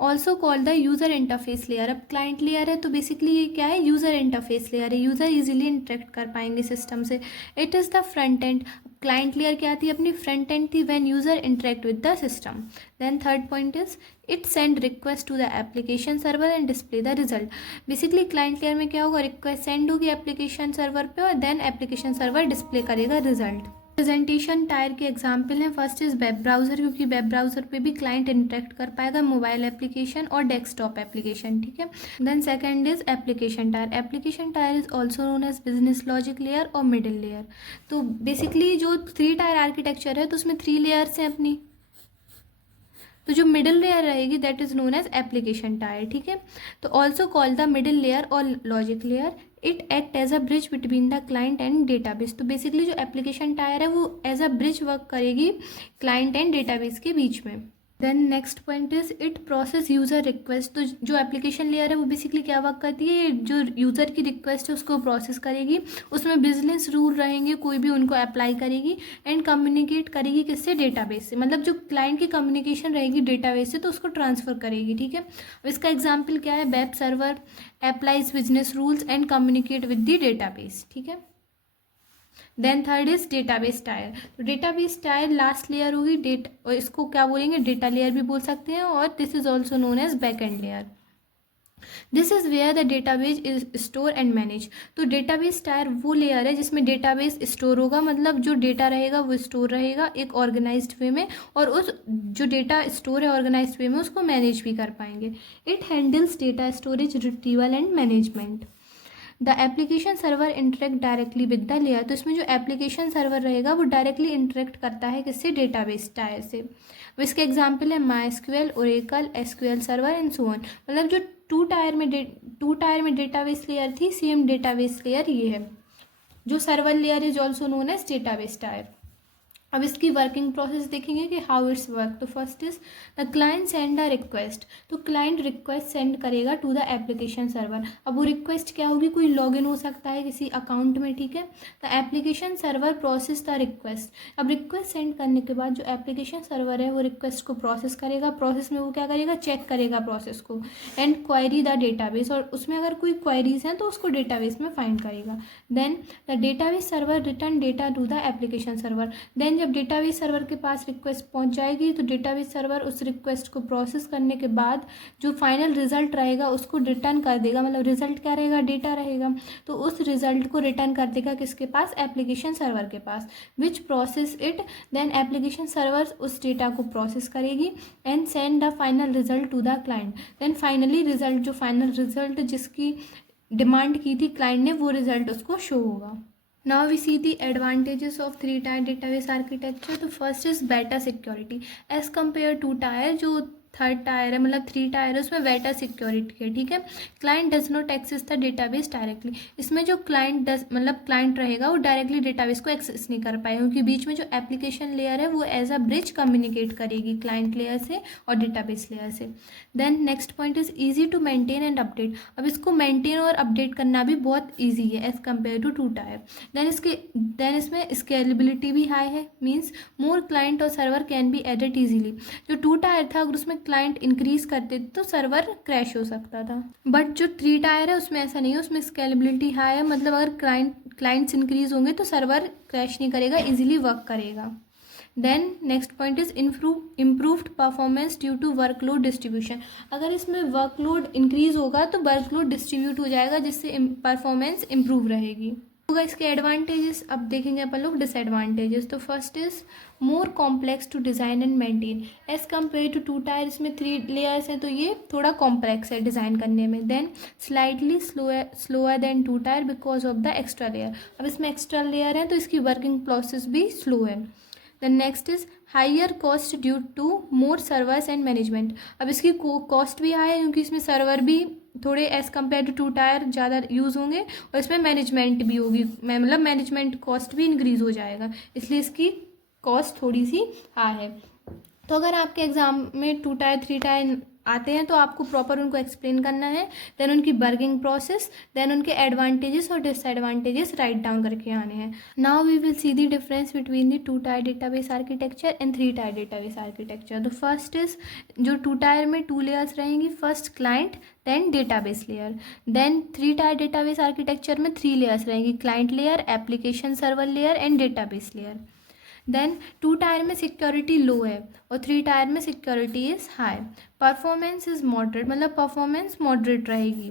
also called the user interface layer. अब क्लाइंट लेयर है तो बेसिकली ये क्या है, यूज़र इंटरफेस लेयर है, यूज़र इजीली इंटरेक्ट कर पाएंगे सिस्टम से। It is the front and. Client layer क्या थी, अपनी फ्रंट एंड थी when user interact with the system. Then third point is it send request to the application server and display the result. Basically client layer में क्या होगा, request send होगी application server पे और देन एप्लीकेशन सर्वर डिस्प्ले करेगा result. Presentation tier के example हैं, first is web browser, क्योंकि वेब ब्राउज़र पे भी क्लाइंट इंटरेक्ट कर पाएगा, मोबाइल एप्लीकेशन और डेस्कटॉप एप्लीकेशन, ठीक है। Then second is application tier. Application tier is also known as business logic layer और मिडिल लेयर। तो बेसिकली जो थ्री टायर आर्किटेक्चर है तो उसमें थ्री लेयर्स हैं अपनी, तो जो मिडिल लेयर रहेगी that is known as application tier, ठीक है। तो also call the middle layer और logic layer, it act as a bridge between the client and database. तो बेसिकली जो एप्लीकेशन टायर है वो एज अ ब्रिज वर्क करेगी क्लाइंट एंड डेटाबेस के बीच में। Then next point is it process user request. तो जो एप्लीकेशन लेयर है वो बेसिकली क्या वर्क करती है, जो यूज़र की रिक्वेस्ट है उसको प्रोसेस करेगी, उसमें बिजनेस रूल रहेंगे, कोई भी उनको अप्लाई करेगी एंड कम्युनिकेट करेगी किससे, डेटाबेस से। मतलब जो क्लाइंट की कम्युनिकेशन रहेगी डेटाबेस से तो उसको ट्रांसफ़र करेगी, ठीक है। अब इसका एग्जाम्पल क्या है, web server applies business rules and communicate with the database, ठीक है। Then third is database tier. तो डेटाबेस टायर लास्ट लेयर होगी, और इसको क्या बोलेंगे, डेटा लेयर भी बोल सकते हैं, और this is also known as back end layer. This is where the database is store and manage. तो डेटाबेस टायर वो लेयर है जिसमें डेटाबेस स्टोर होगा, मतलब जो डेटा रहेगा वो स्टोर रहेगा एक ऑर्गेनाइज्ड वे में, और उस जो डेटा स्टोर है ऑर्गेनाइज्ड वे में उसको मैनेज भी कर पाएंगे। It handles data storage, retrieval and management. The application server interact directly with the layer. तो इसमें जो एप्लीकेशन सर्वर रहेगा वो डायरेक्टली इंटरेक्ट करता है किससे, डेटाबेस टायर से। इसके एग्जाम्पल है MySQL, Oracle, SQL server and so on. मतलब जो टू टायर में डेटाबेस लेयर थी, सेम डेटाबेस लेयर ये है। जो server layer is also known as database tier. अब इसकी वर्किंग प्रोसेस देखेंगे कि हाउ इट्स वर्क। तो first is the client send a request. तो क्लाइंट रिक्वेस्ट सेंड करेगा टू द एप्लीकेशन सर्वर। अब वो रिक्वेस्ट क्या होगी, कोई लॉगिन हो सकता है किसी अकाउंट में, ठीक है। The application server process the request. अब रिक्वेस्ट सेंड करने के बाद जो एप्लीकेशन सर्वर है वो रिक्वेस्ट को प्रोसेस करेगा। प्रोसेस में वो क्या करेगा, चेक करेगा प्रोसेस को, एंड क्वेरी द डेटाबेस, और उसमें अगर कोई क्वेरीज हैं तो उसको डेटाबेस में फाइंड करेगा। Then the database server return data to the application server. Then जब डेटाबेस सर्वर के पास रिक्वेस्ट पहुंच जाएगी तो डेटाबेस सर्वर उस रिक्वेस्ट को प्रोसेस करने के बाद जो फाइनल रिजल्ट रहेगा उसको रिटर्न कर देगा। मतलब रिजल्ट क्या रहेगा, डेटा रहेगा, तो उस रिजल्ट को रिटर्न कर देगा किसके पास, एप्लीकेशन सर्वर के पास, which process it. Then application server उस डेटा को प्रोसेस करेगी and send the final result to the client. Then finally result, जो फाइनल रिजल्ट जिसकी डिमांड की थी क्लाइंट ने, वो रिजल्ट उसको शो होगा। Now we see the advantages of three-tier database architecture. तो first is better security as compared to tier। जो थर्ड टायर है, मतलब 3 टायर है, उसमें वेटा सिक्योरिटी है, ठीक है। Client does not access the database directly, इसमें जो क्लाइंट रहेगा वो डायरेक्टली डेटाबेस को एक्सेस नहीं कर पाएगा, क्योंकि बीच में जो एप्लीकेशन लेयर है वो एज अ ब्रिज कम्युनिकेट करेगी क्लाइंट लेयर से और डेटाबेस लेयर से। Then next point is easy to maintain and update, अब इसको मेंटेन और अपडेट करना भी बहुत ईजी है as compare to 2 tier. Then इसमें स्केलेबिलिटी भी हाई है, मीन्स मोर क्लाइंट और server can be added easily. जो 2 टायर था अगर उसमें क्लाइंट इंक्रीज करते तो सर्वर क्रैश हो सकता था, बट जो 3 टायर है उसमें ऐसा नहीं है, उसमें स्केलेबिलिटी हाई है, मतलब अगर क्लाइंट्स इंक्रीज होंगे तो सर्वर क्रैश नहीं करेगा, इजीली वर्क करेगा। Then next point is improved performance due to workload distribution, अगर इसमें वर्कलोड इंक्रीज होगा तो वर्कलोड डिस्ट्रीब्यूट हो जाएगा, जिससे परफॉर्मेंस इम्प्रूव रहेगी। होगा इसके एडवांटेजेस, अब देखेंगे अपन लोग डिसएडवांटेजेस। तो first is more complex to design and maintain as compare to 2 tier, इसमें 3 लेयर्स हैं तो ये थोड़ा कॉम्प्लेक्स है डिज़ाइन करने में। देन slightly slower than 2 tier because of the extra layer, अब इसमें एक्स्ट्रा लेयर है तो इसकी वर्किंग प्रोसेस भी स्लो है। Then next is higher cost due to more servers and management, अब इसकी कॉस्ट भी हाई है क्योंकि इसमें सर्वर भी थोड़े एज कम्पेयर टू 2 टायर ज़्यादा यूज़ होंगे और इसमें मैनेजमेंट भी होगी, मतलब मैनेजमेंट कॉस्ट भी इंक्रीज़ हो जाएगा, इसलिए इसकी कॉस्ट थोड़ी सी हाई है। तो अगर आपके एग्ज़ाम में 2 टायर 3 टायर आते हैं तो आपको प्रॉपर उनको एक्सप्लेन करना है, देन उनकी वर्किंग प्रोसेस, देन उनके एडवांटेजेस और डिसएडवांटेजेस राइट डाउन करके आने हैं। Now we will see the difference between the 2 tier database architecture and 3 tier database architecture. तो फर्स्ट इज जो 2 टायर में 2 लेयर्स रहेंगी, first client then database layer. Then 3 tier database architecture में 3 layers रहेंगी, client layer, application server layer and database layer. Then 2 tier में security लो है और 3 tier में security is high. Performance is moderate, मतलब परफॉर्मेंस मॉडरेट रहेगी।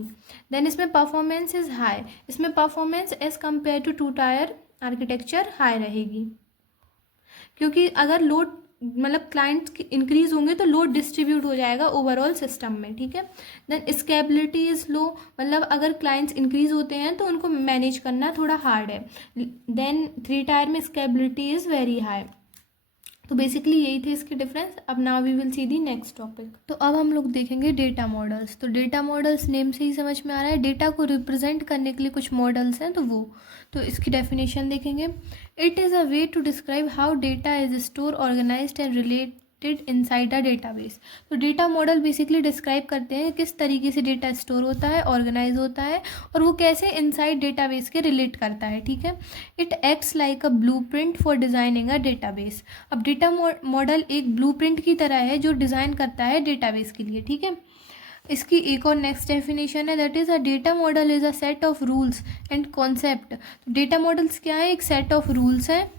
Then इसमें performance is high, इसमें performance as compare to 2 tier architecture high रहेगी, क्योंकि अगर लोड मतलब क्लाइंट्स इंक्रीज होंगे तो लोड डिस्ट्रीब्यूट हो जाएगा ओवरऑल सिस्टम में, ठीक है। देन स्केलेबिलिटी इज़ लो, मतलब अगर क्लाइंट्स इंक्रीज होते हैं तो उनको मैनेज करना थोड़ा हार्ड है। देन 3 टायर में स्केलेबिलिटी इज़ वेरी हाई। तो बेसिकली यही थे इसके डिफरेंस। अब now we will see the next topic. तो अब हम लोग देखेंगे डेटा मॉडल्स। तो डेटा मॉडल्स नेम से ही समझ में आ रहा है, डेटा को रिप्रेजेंट करने के लिए कुछ मॉडल्स हैं, तो इसकी डेफिनेशन देखेंगे। It is a way to describe how data is store organized and related inside a database. तो डेटा मॉडल बेसिकली डिस्क्राइब करते हैं किस तरीके से डेटा स्टोर होता है, ऑर्गेनाइज होता है और वो कैसे इनसाइड डेटाबेस के रिलेट करता है, ठीक है। It acts like a blueprint for designing a database. अब डेटा मॉडल एक ब्लूप्रिंट की तरह है जो डिज़ाइन करता है डेटाबेस के लिए, ठीक है। इसकी एक और नेक्स्ट डेफिनेशन है, that is a data model is a set of rules and concept. Data models क्या है, एक सेट ऑफ रूल्स हैं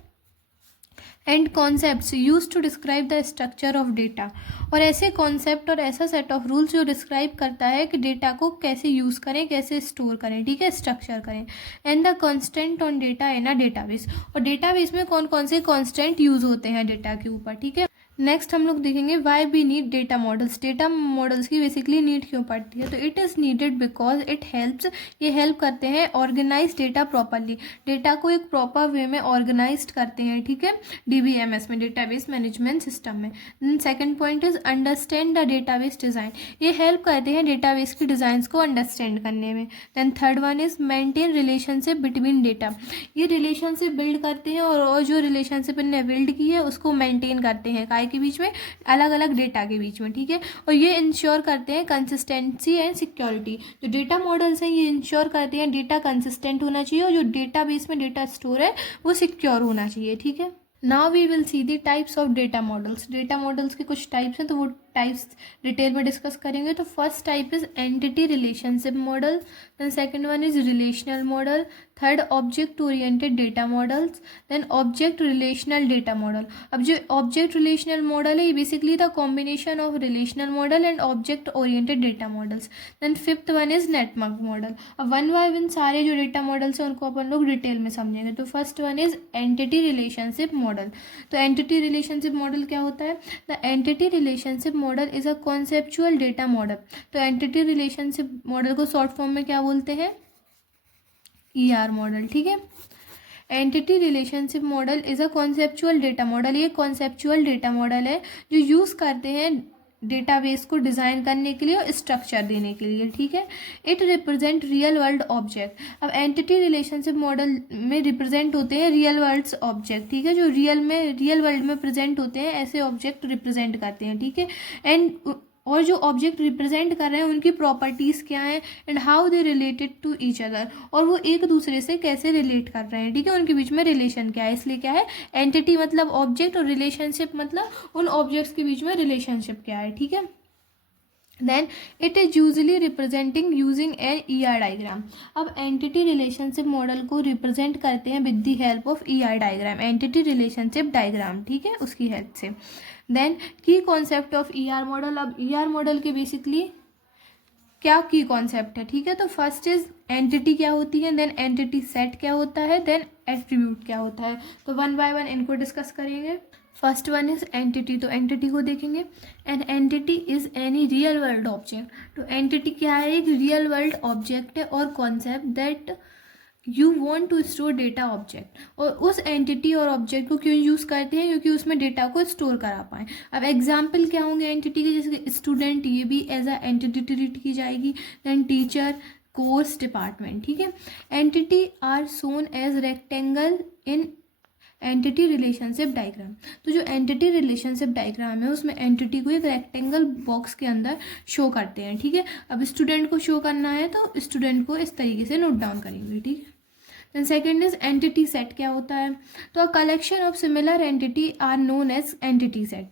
and concepts use to describe the structure of data, और ऐसे कॉन्सेप्ट और ऐसा सेट ऑफ रूल्स जो डिस्क्राइब करता है कि डेटा को कैसे यूज़ करें, कैसे स्टोर करें, ठीक है, स्ट्रक्चर करें। And the constant on data in a database, और डेटाबेस में कौन कौन से कॉन्स्टेंट यूज़ होते हैं डेटा के ऊपर, ठीक है। नेक्स्ट हम लोग देखेंगे why we need data models. Data models की बेसिकली नीड क्यों पड़ती है, तो it is needed because it helps, ये हेल्प करते हैं ऑर्गेनाइज डेटा प्रॉपरली, डेटा को एक प्रॉपर वे में ऑर्गेनाइज करते हैं, ठीक है, DBMS में, डेटाबेस मैनेजमेंट सिस्टम में। Then second point is understand the database design, ये हेल्प करते हैं डेटाबेस की डिज़ाइंस को अंडरस्टैंड करने में। Then third one is maintain relationship between data, ये रिलेशनशिप बिल्ड करते हैं और जो रिलेशनशिप इनने बिल्ड की है उसको मेंटेन करते हैं के बीच में, अलग अलग डेटा के बीच में, ठीक है। और ये इंश्योर करते हैं कंसिस्टेंसी एंड सिक्योरिटी, जो डेटा मॉडल्स हैं ये इंश्योर करते हैं डेटा कंसिस्टेंट होना चाहिए और जो डेटा बेस में डेटा स्टोर है वो सिक्योर होना चाहिए, ठीक है। Now we will see the types of data models. Data models के कुछ टाइप्स हैं तो वो टाइप्स डिटेल में डिस्कस करेंगे। तो first type is entity relationship model, then second one is relational model, third object oriented data models, then object relational data model. अब जो ऑब्जेक्ट रिलेशनल मॉडल है ये basically the combination of relational model and object oriented data models. Then fifth one is network model. अब one by one सारे जो data models हैं उनको अपन लोग डिटेल में समझेंगे। तो first one is entity relationship model. तो एंटिटी रिलेशनशिप मॉडल क्या होता है, the entity relationship model is a conceptual data model. तो एंटिटी रिलेशनशिप मॉडल को शॉर्ट फॉर्म में क्या बोलते हैं, ER मॉडल, ठीक है। Entity relationship model is a conceptual data model, ये कॉन्सेप्चुअल डेटा मॉडल है जो यूज़ करते हैं डेटाबेस को डिज़ाइन करने के लिए और स्ट्रक्चर देने के लिए, ठीक है। It represent real world object. अब एंटिटी रिलेशनशिप मॉडल में रिप्रेजेंट होते हैं रियल वर्ल्ड ऑब्जेक्ट, ठीक है, जो रियल वर्ल्ड में प्रेजेंट होते हैं ऐसे ऑब्जेक्ट रिप्रेजेंट करते हैं, ठीक है। एंड और जो ऑब्जेक्ट रिप्रेजेंट कर रहे हैं उनकी प्रॉपर्टीज़ क्या हैं and how they related to each other, और वो एक दूसरे से कैसे रिलेट कर रहे हैं, ठीक है, उनके बीच में रिलेशन क्या है। इसलिए क्या है, एंटिटी मतलब ऑब्जेक्ट और रिलेशनशिप मतलब उन ऑब्जेक्ट्स के बीच में रिलेशनशिप क्या है, ठीक है। Then it is usually representing using an ER diagram. अब एंटिटी रिलेशनशिप मॉडल को रिप्रेजेंट करते हैं with the help of ER diagram, entity relationship diagram, ठीक है, उसकी हेल्प से। Then key concept of ER model. अब ER मॉडल के बेसिकली क्या की कॉन्सेप्ट है, ठीक है। तो फर्स्ट इज एंटिटी क्या होती है, देन एंटिटी सेट क्या होता है, देन एट्रीब्यूट क्या होता है। तो वन बाय वन इनको डिस्कस करेंगे। फर्स्ट वन इज एंटिटी, तो एंटिटी को देखेंगे। An entity is any real world object. तो एंटिटी क्या है, एक रियल वर्ल्ड ऑब्जेक्ट है और concept that you want to store data object. और उस एंटिटी और ऑब्जेक्ट को क्यों यूज़ करते हैं, क्योंकि उसमें डेटा को स्टोर करा पाएँ। अब एग्जाम्पल क्या होंगे एंटिटी के, जैसे कि स्टूडेंट, ये भी एज अ एंटिटी ट्रीट की जाएगी। देन टीचर, कोर्स, डिपार्टमेंट, ठीक है। Entity are shown as rectangle in entity relationship diagram. तो जो एंटिटी रिलेशनशिप डायग्राम है उसमें एंटिटी को एक रेक्टेंगल बॉक्स के अंदर शो करते हैं, ठीक है। अब स्टूडेंट को शो करना है तो स्टूडेंट को इस तरीके से नोट डाउन करेंगे, ठीक है। Then second is entity set क्या होता है। तो a collection of similar entity are known as entity set.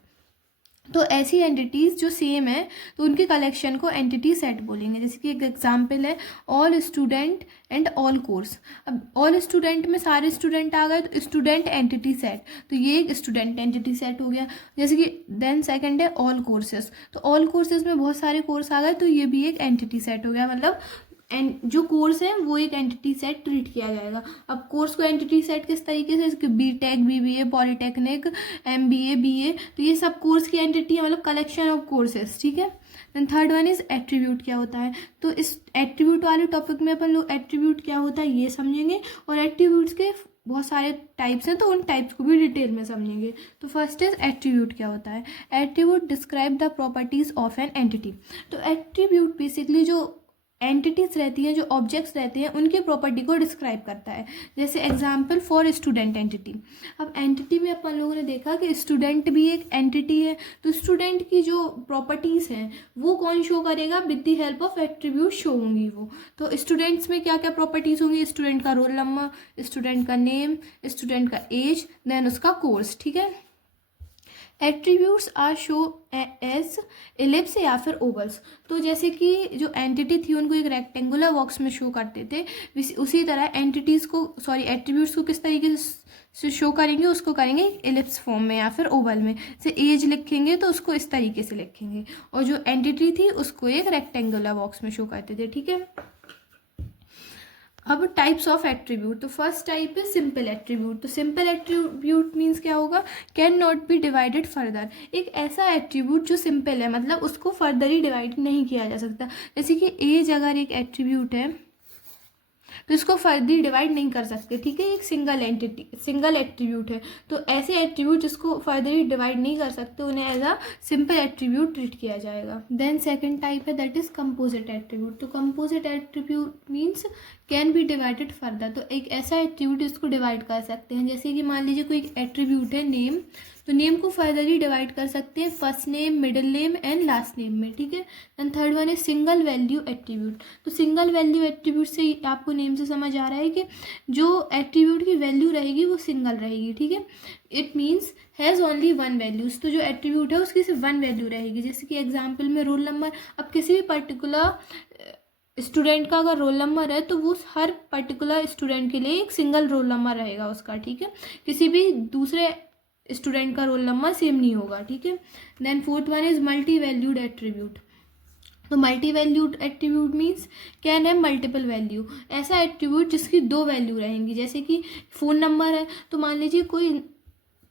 तो ऐसी एंटिटीज़ जो सेम है तो उनकी कलेक्शन को एंटिटी सेट बोलेंगे। जैसे कि एक एग्जांपल है all student and all course. अब ऑल स्टूडेंट में सारे स्टूडेंट आ गए तो स्टूडेंट एंटिटी सेट, तो ये एक स्टूडेंट एंटिटी सेट हो गया। जैसे कि देन सेकंड है ऑल कोर्सेज, तो ऑल कोर्सेज में बहुत सारे कोर्स आ गए तो ये भी एक एंटिटी सेट हो गया। मतलब एंड जो कोर्स है वो एक एंटिटी सेट ट्रीट किया जाएगा। अब कोर्स को एंटिटी सेट किस तरीके से, इसके BTech, BBA, polytechnic, MBA, BA, तो ये सब कोर्स की एंटिटी है, मतलब कलेक्शन ऑफ कोर्सेज, ठीक है। Then third one is attribute क्या होता है। तो इस एट्रीब्यूट वाले टॉपिक में अपन लोग एट्रीब्यूट क्या होता है ये समझेंगे, और एट्रीब्यूट्स के बहुत सारे टाइप्स हैं तो उन टाइप्स को भी डिटेल में समझेंगे। तो फर्स्ट इज एट्रीब्यूट क्या होता है। Attribute describe the properties of an entity. तो एट्रीब्यूट बेसिकली जो एंटिटीज रहती हैं, जो ऑब्जेक्ट्स रहते हैं, उनकी प्रॉपर्टी को डिस्क्राइब करता है। जैसे एग्जांपल फॉर स्टूडेंट एंटिटी। अब एंटिटी में अपन लोगों ने देखा कि स्टूडेंट भी एक एंटिटी है, तो स्टूडेंट की जो प्रॉपर्टीज़ हैं वो कौन शो करेगा, with the help of attribute show होंगी वो। तो स्टूडेंट्स में क्या क्या प्रॉपर्टीज़ होंगी, स्टूडेंट का रोल नंबर, स्टूडेंट का नेम, स्टूडेंट का एज, देन उसका कोर्स, ठीक है। Attributes are show as ellipse या फिर ओवल्स। तो जैसे कि जो एंटिटी थी उनको एक रेक्टेंगुलर बॉक्स में शो करते थे, उसी तरह एट्रीब्यूट्स को किस तरीके से शो करेंगे, उसको करेंगे एलिप्स फॉर्म में या फिर ओवल में। जैसे एज लिखेंगे तो उसको इस तरीके से लिखेंगे, और जो एंटिटी थी उसको एक रेक्टेंगुलर बॉक्स में शो करते थे, ठीक है। अब टाइप्स ऑफ एट्रीब्यूट। तो फर्स्ट टाइप है सिंपल एट्रीब्यूट। तो सिंपल एट्रीब्यूट मीन्स क्या होगा, can not be divided further. एक ऐसा एट्रीब्यूट जो सिंपल है, मतलब उसको फर्दर ही डिवाइड नहीं किया जा सकता। जैसे कि एज अगर एक एट्रीब्यूट है तो इसको फर्दर डिवाइड नहीं कर सकते, ठीक है। एक सिंगल एट्रीब्यूट है, तो ऐसे एट्रीब्यूट जिसको फर्दर डिवाइड नहीं कर सकते उन्हें as a simple attribute treat किया जाएगा। देन सेकंड टाइप है दैट इज कंपोजिट एट्रीब्यूट। तो composite attribute means can be divided further. तो एक ऐसा एट्रीब्यूट इसको डिवाइड कर सकते हैं, जैसे कि मान लीजिए कोई एट्रीब्यूट है नेम, तो नेम को फर्दर ही डिवाइड कर सकते हैं first name, middle name and last name में, ठीक है। एंड थर्ड वन है सिंगल वैल्यू एट्रीब्यूट। तो सिंगल वैल्यू एट्रीब्यूट से आपको नेम से समझ आ रहा है कि जो एट्रीब्यूट की वैल्यू रहेगी वो सिंगल रहेगी, ठीक है। It means has only one values. तो जो एट्रीब्यूट है उसकी सिर्फ वन वैल्यू रहेगी। जैसे कि एग्जाम्पल में रोल नंबर। अब किसी भी पर्टिकुलर स्टूडेंट का अगर रोल नंबर है तो वो हर पर्टिकुलर स्टूडेंट के लिए एक सिंगल रोल नंबर रहेगा उसका, ठीक है। किसी भी दूसरे स्टूडेंट का रोल नंबर सेम नहीं होगा, ठीक है। Then fourth one is multi valued attribute. तो multi valued attribute means can है मल्टीपल वैल्यू। ऐसा एट्रीब्यूट जिसकी दो वैल्यू रहेंगी। जैसे कि फ़ोन नंबर है, तो मान लीजिए कोई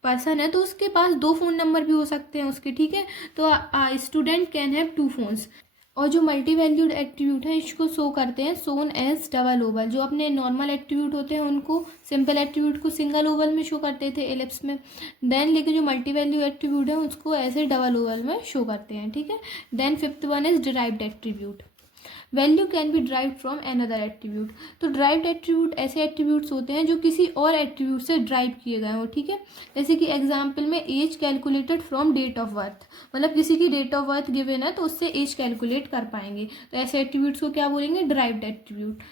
पर्सन है तो उसके पास दो फ़ोन नंबर भी हो सकते हैं उसके, ठीक है। तो student can have two phones. और जो मल्टी वैल्यूड एट्रीब्यूट है इसको शो करते हैं सोन एज डबल ओवल। जो अपने नॉर्मल एट्रीब्यूट होते हैं उनको, सिंपल एट्रीब्यूट को सिंगल ओवल में शो करते थे एलिप्स में। देन लेकिन जो मल्टी वैल्यू एट्रीब्यूट है उसको ऐसे डबल ओवल में शो करते हैं, ठीक है। Then fifth one is derived attribute. Value can be derived from another attribute. तो ड्राइव्ड एट्रीब्यूट ऐसे एट्रीब्यूट्स होते हैं जो किसी और एट्रीब्यूट से ड्राइव किए गए हो, ठीक है। जैसे कि एग्जाम्पल में age calculated from date of birth, मतलब किसी की डेट ऑफ बर्थ गिवन है तो उससे एज कैलकुलेट कर पाएंगे, तो ऐसे एट्रीब्यूट्स को क्या बोलेंगे, derived attribute.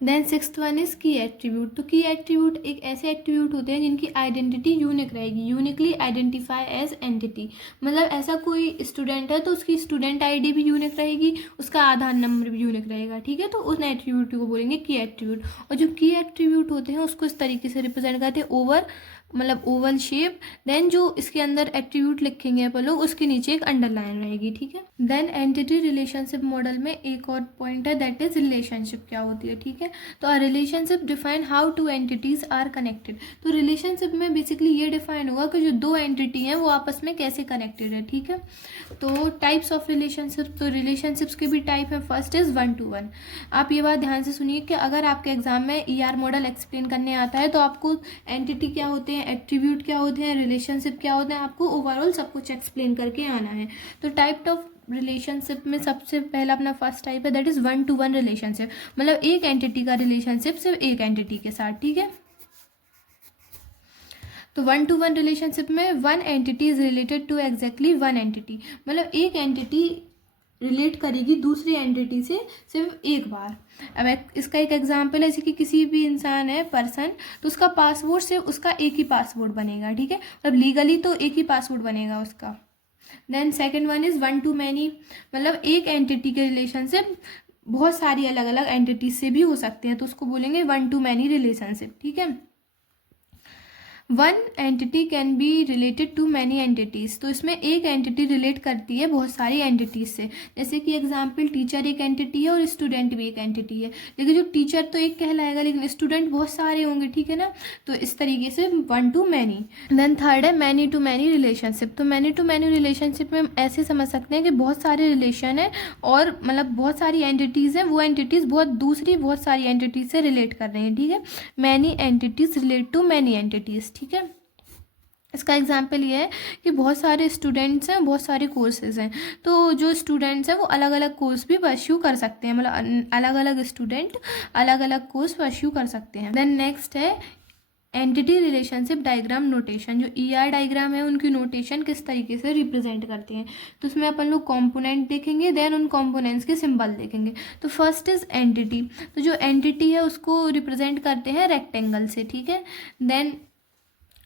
Then sixth one is key attribute. तो की एट्रीब्यूट एक ऐसे एट्रीब्यूट होते हैं जिनकी आइडेंटिटी यूनिक रहेगी, यूनिकली आइडेंटिफाई एज एंटिटी। मतलब ऐसा कोई स्टूडेंट है तो उसकी स्टूडेंट आईडी भी यूनिक रहेगी, उसका आधार नंबर भी यूनिक रहेगा, ठीक है। तो उस एट्रीब्यूट को बोलेंगे की एट्रीब्यूट। और जो की एट्रीब्यूट होते हैं उसको इस तरीके से रिप्रेजेंट करते हैं, ओवर मतलब ओवल शेप। देन जो इसके अंदर एट्रीब्यूट लिखेंगे अपन लोग उसके नीचे एक अंडरलाइन रहेगी, ठीक है। देन एंटिटी रिलेशनशिप मॉडल में एक और पॉइंट है, दैट इज रिलेशनशिप क्या होती है, ठीक है। तो a relationship define how two entities are connected. तो रिलेशनशिप में बेसिकली ये डिफाइन होगा कि जो दो एंटिटी हैं वो आपस में कैसे कनेक्टेड है, ठीक है। तो टाइप्स ऑफ रिलेशनशिप, तो रिलेशनशिप्स के भी टाइप है। First is 1 to 1। आप ये बात ध्यान से सुनिए कि अगर आपके एग्जाम में ER मॉडल एक्सप्लेन करने आता है तो आपको एंटिटी क्या होते हैं, एट्रीब्यूट क्या होते हैं, रिलेशनशिप क्या होते हैं, आपको ओवरऑल सब कुछ एक्सप्लेन करके आना है। तो टाइप ऑफ रिलेशनशिप में सबसे पहला अपना फर्स्ट टाइप है, दैट इज 1 to 1 रिलेशनशिप। मतलब एक एंटिटी का रिलेशनशिप सिर्फ एक एंटिटी के साथ, ठीक है। तो 1 to 1 रिलेशनशिप में one entity is related to exactly one entity. मतलब एक एंटिटी रिलेट करेगी दूसरी एंटिटी से सिर्फ एक बार। अब इसका एक एग्जांपल है, जैसे कि किसी भी इंसान है, पर्सन, तो उसका पासवर्ड से उसका एक ही पासवर्ड बनेगा, ठीक है। मतलब लीगली तो एक ही पासवर्ड बनेगा उसका। Then second one is 1 to many। मतलब एक एंटिटी के रिलेशनशिप बहुत सारी अलग अलग एंटिटीज से भी हो सकते हैं, तो उसको बोलेंगे 1 to many रिलेशनशिप, ठीक है। One entity can be related to many entities. तो इसमें एक एंटिटी रिलेट करती है बहुत सारी एंटिटीज से। जैसे कि एग्जांपल टीचर एक एंटिटी है और स्टूडेंट भी एक एंटिटी है, लेकिन जो टीचर तो एक कहलाएगा लेकिन स्टूडेंट बहुत सारे होंगे, ठीक है ना। तो इस तरीके से 1 to many। देन थर्ड है मैनी टू मैनी रिलेशनशिप। तो मैनी टू मैनी रिलेशनशिप में ऐसे समझ सकते हैं कि बहुत सारे रिलेशन है और मतलब बहुत सारी एंटिटीज़ हैं, वो एंटिटीज़ बहुत सारी एंटिटीज से रिलेट कर रही हैं, ठीक है। Many entities relate to many entities, ठीक है। इसका एग्जाम्पल ये है कि बहुत सारे स्टूडेंट्स हैं, बहुत सारे कोर्सेज हैं, तो जो स्टूडेंट्स हैं वो अलग अलग कोर्स भी परस्यू कर सकते हैं। मतलब अलग अलग स्टूडेंट अलग अलग कोर्स परस्यू कर सकते हैं। देन नेक्स्ट है एंटिटी रिलेशनशिप डायग्राम नोटेशन। जो ER डायग्राम है उनकी नोटेशन किस तरीके से रिप्रेजेंट करते हैं, तो उसमें अपन लोग कंपोनेंट देखेंगे, देन उन कंपोनेंट्स के सिंबल देखेंगे। तो फर्स्ट इज एंटिटी। तो जो एंटिटी है उसको रिप्रेजेंट करते हैं रेक्टेंगल से, ठीक है। Then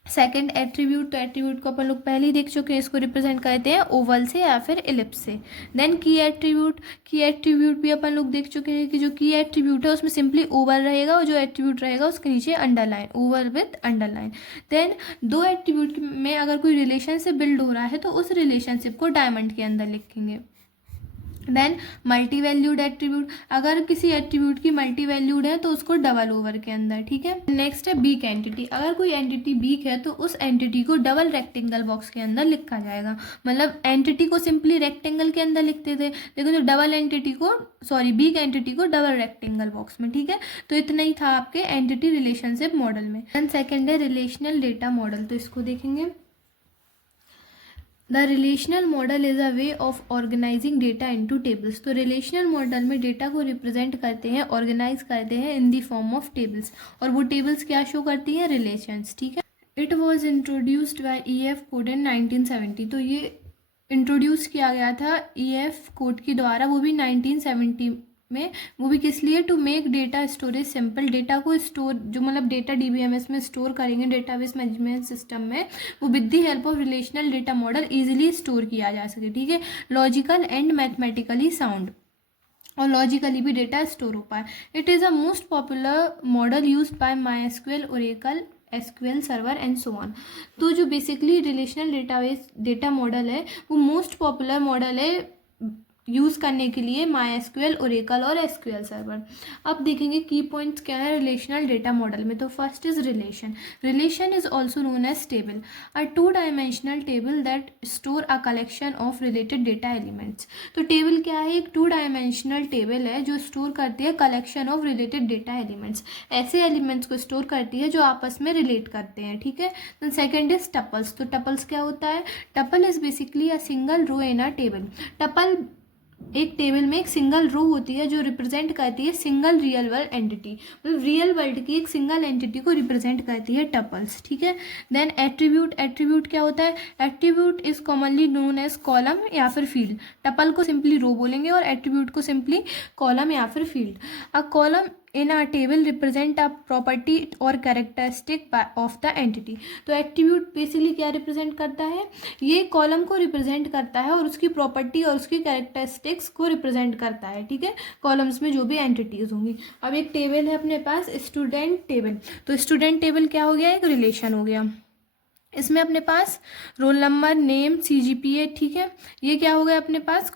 second attribute. तो एट्रीब्यूट को अपन लोग पहले ही देख चुके हैं, इसको रिप्रेजेंट करते हैं ओवल से या फिर एलिप्स से। देन की एट्रीब्यूट। की एट्रीब्यूट भी अपन लोग देख चुके हैं कि जो की एट्रीब्यूट है उसमें सिंपली ओवल रहेगा और जो एट्रीब्यूट रहेगा उसके नीचे underline, oval with underline. Then दो एट्रीब्यूट में अगर कोई रिलेशनशिप बिल्ड हो रहा है तो उस रिलेशनशिप को डायमंड के अंदर लिखेंगे। Then multi valued attribute. अगर किसी एट्रीब्यूट की मल्टी वैल्यूड है तो उसको डबल ओवर के अंदर, ठीक है। नेक्स्ट है बीक एंटिटी। अगर कोई एंटिटी बीक है तो उस एंटिटी को डबल रेक्टेंगल बॉक्स के अंदर लिखा जाएगा। मतलब एंटिटी को सिंपली रेक्टेंगल के अंदर लिखते थे, लेकिन जो डबल एंटिटी को बीक एंटिटी को डबल रेक्टेंगल बॉक्स में, ठीक है। तो इतना ही था आपके एंटिटी रिलेशनशिप मॉडल में। देन सेकेंड है रिलेशनल डेटा मॉडल। तो इसको देखेंगे। The relational model is a way of organizing data into tables. तो रिलेशनल मॉडल में डेटा को रिप्रेजेंट करते हैं, ऑर्गेनाइज करते हैं in the form of tables, और वो टेबल्स क्या शो करती हैं, रिलेशंस, ठीक है। It was introduced by EF Codd in 1970। तो ये इंट्रोड्यूस किया गया था EF कोड के द्वारा, वो भी 1970 में। वो भी किस लिए, to make data storage simple. Data को स्टोर, जो मतलब डेटा DBMS में स्टोर करेंगे डेटाबेस मैनेजमेंट सिस्टम में, वो with the help of relational data model easily store किया जा सके, ठीक है। लॉजिकल एंड मैथमेटिकली साउंड, और लॉजिकली भी डेटा स्टोर हो पाए। It is a most popular model use by MySQL, Oracle, SQL server and so on. तो जो बेसिकली रिलेशनल डेटा मॉडल है वो मोस्ट पॉपुलर मॉडल है यूज़ करने के लिए MySQL, ओरेकल और SQL सर्वर। अब देखेंगे की पॉइंट्स क्या है रिलेशनल डेटा मॉडल में। तो first is relation. Relation is also known as table, a 2 dimensional table that store a collection of related data elements. तो टेबल क्या है, एक 2 डायमेंशनल टेबल है जो स्टोर करती है collection of related data elements, ऐसे एलिमेंट्स को स्टोर करती है जो आपस में रिलेट करते हैं, ठीक है। Then second is tuples. तो टपल्स क्या होता है, tuple is basically a single row in a table. Tuple एक टेबल में एक सिंगल रो होती है जो रिप्रेजेंट करती है सिंगल रियल वर्ल्ड एंटिटी, मतलब रियल वर्ल्ड की एक सिंगल एंटिटी को रिप्रेजेंट करती है टपल्स, ठीक है। Then attribute. एट्रीब्यूट क्या होता है, attribute is commonly known as column या फिर फील्ड। टपल को सिंपली रो बोलेंगे और एट्रीब्यूट को सिंपली कॉलम या फिर field. A column in a table represent a property और कैरेक्टरिस्टिक ऑफ द एंटिटी। तो एट्रीब्यूट बेसिकली क्या रिप्रेजेंट करता है, ये कॉलम को रिप्रेजेंट करता है और उसकी प्रॉपर्टी और उसकी कैरेक्टरिस्टिक्स को रिप्रेजेंट करता है, ठीक है, कॉलम्स में जो भी एंटिटीज होंगी। अब एक टेबल है अपने पास स्टूडेंट टेबल। तो स्टूडेंट टेबल क्या हो गया, एक रिलेशन हो गया। इसमें अपने पास रोल नंबर, नेम, CGPA, ठीक है, ये क्या हो गया अपने पास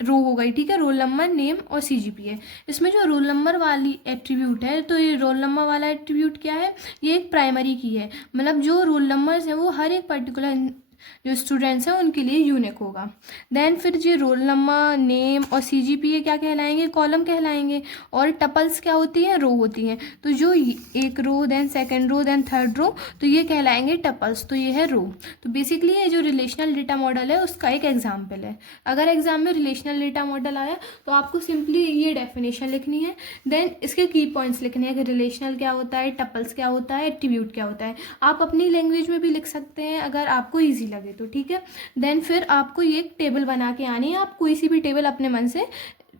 रो हो गई, ठीक है, रोल नंबर, नेम और CGPA। इसमें जो रोल नंबर वाली एट्रीब्यूट है, तो ये रोल नंबर वाला एट्रीब्यूट क्या है, ये एक प्राइमरी की है, मतलब जो रोल नंबर्स है वो हर एक पर्टिकुलर जो स्टूडेंट्स हैं उनके लिए यूनिक होगा। देन फिर जो रोल नंबर, नेम और CGPA क्या कहलाएंगे, कॉलम कहलाएंगे। और टपल्स क्या होती हैं, रो होती हैं। तो जो एक row, then second row, then third row, तो ये कहलाएंगे टपल्स, तो ये है रो। तो बेसिकली ये जो रिलेशनल डेटा मॉडल है उसका एक एग्जाम्पल है। अगर एग्जाम में रिलेशनल डेटा मॉडल आया तो आपको सिंपली ये डेफिनेशन लिखनी है, देन इसके की पॉइंट्स लिखने हैं कि रिलेशनल क्या होता है, टपल्स क्या होता है, एट्रीब्यूट क्या होता है। आप अपनी लैंग्वेज में भी लिख सकते हैं अगर आपको ईजी लगे तो, ठीक है। देन फिर आपको ये एक टेबल बना के आनी है, आप कोई सी भी टेबल अपने मन से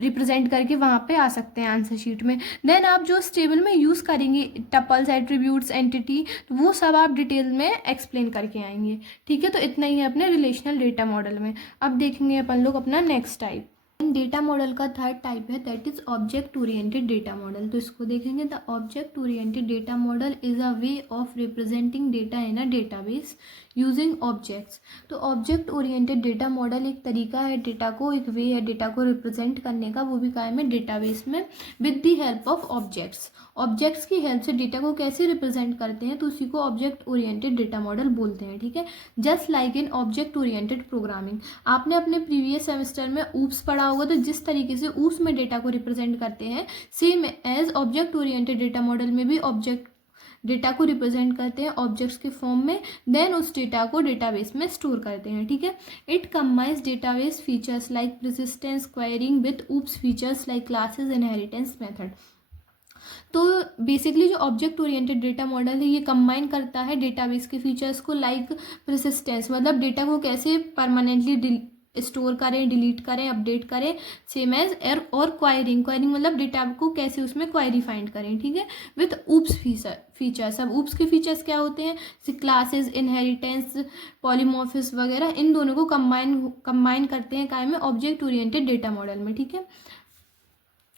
रिप्रेजेंट करके वहाँ पे आ सकते हैं आंसर शीट में। देन आप जो इस टेबल में यूज़ करेंगे टपल्स, एट्रीब्यूट्स, एंटिटी, तो वो सब आप डिटेल में एक्सप्लेन करके आएंगे, ठीक है। तो इतना ही है अपने रिलेशनल डेटा मॉडल में। अब देखेंगे अपन लोग अपना नेक्स्ट टाइप। डेटा मॉडल का थर्ड टाइप है that is object oriented data model. तो इसको देखेंगे, the object oriented data model is a way of representing data in a database using objects. तो ऑब्जेक्ट ओरिएंटेड डेटा मॉडल एक तरीका है data को, एक वे है डेटा को रिप्रेजेंट करने का, वो भी कायम है डेटाबेस में with the help of objects. Objects की हेल्प से डेटा को कैसे रिप्रेजेंट करते हैं, तो उसी को ऑब्जेक्ट ओरिएंटेड डेटा मॉडल बोलते हैं, ठीक है। Just like in object oriented programming. आपने अपने प्रीवियस सेमेस्टर में ऊप्स पढ़ा होगा, तो जिस तरीके से ऊप्स में डेटा को रिप्रेजेंट करते हैं, same as object oriented data model में भी ऑब्जेक्ट डेटा को रिप्रेजेंट करते हैं ऑब्जेक्ट्स के फॉर्म में, देन उस डेटा को डेटाबेस में स्टोर करते हैं, ठीक है। It combines database features like persistence, querying with OOPs features like classes, inheritance method. तो बेसिकली जो ऑब्जेक्ट ओरिएंटेड डेटा मॉडल है ये कंबाइन करता है डेटाबेस के फीचर्स को, लाइक परसिस्टेंस, मतलब डेटा को कैसे परमानेंटली स्टोर करें, डिलीट करें, अपडेट करें, सेम एज और क्वायरिंग। क्वायरिंग मतलब डेटा को कैसे उसमें क्वायरी फाइंड करें, ठीक है, विथ ऊप्स फीचर्स। अब ऊप्स के फीचर्स क्या होते हैं, जैसे क्लासेस, इनहेरिटेंस, पॉलीमॉर्फिज्म वगैरह, इन दोनों को कंबाइन करते हैं काय में, ऑब्जेक्ट ओरिएंटेड डेटा मॉडल में, ठीक है।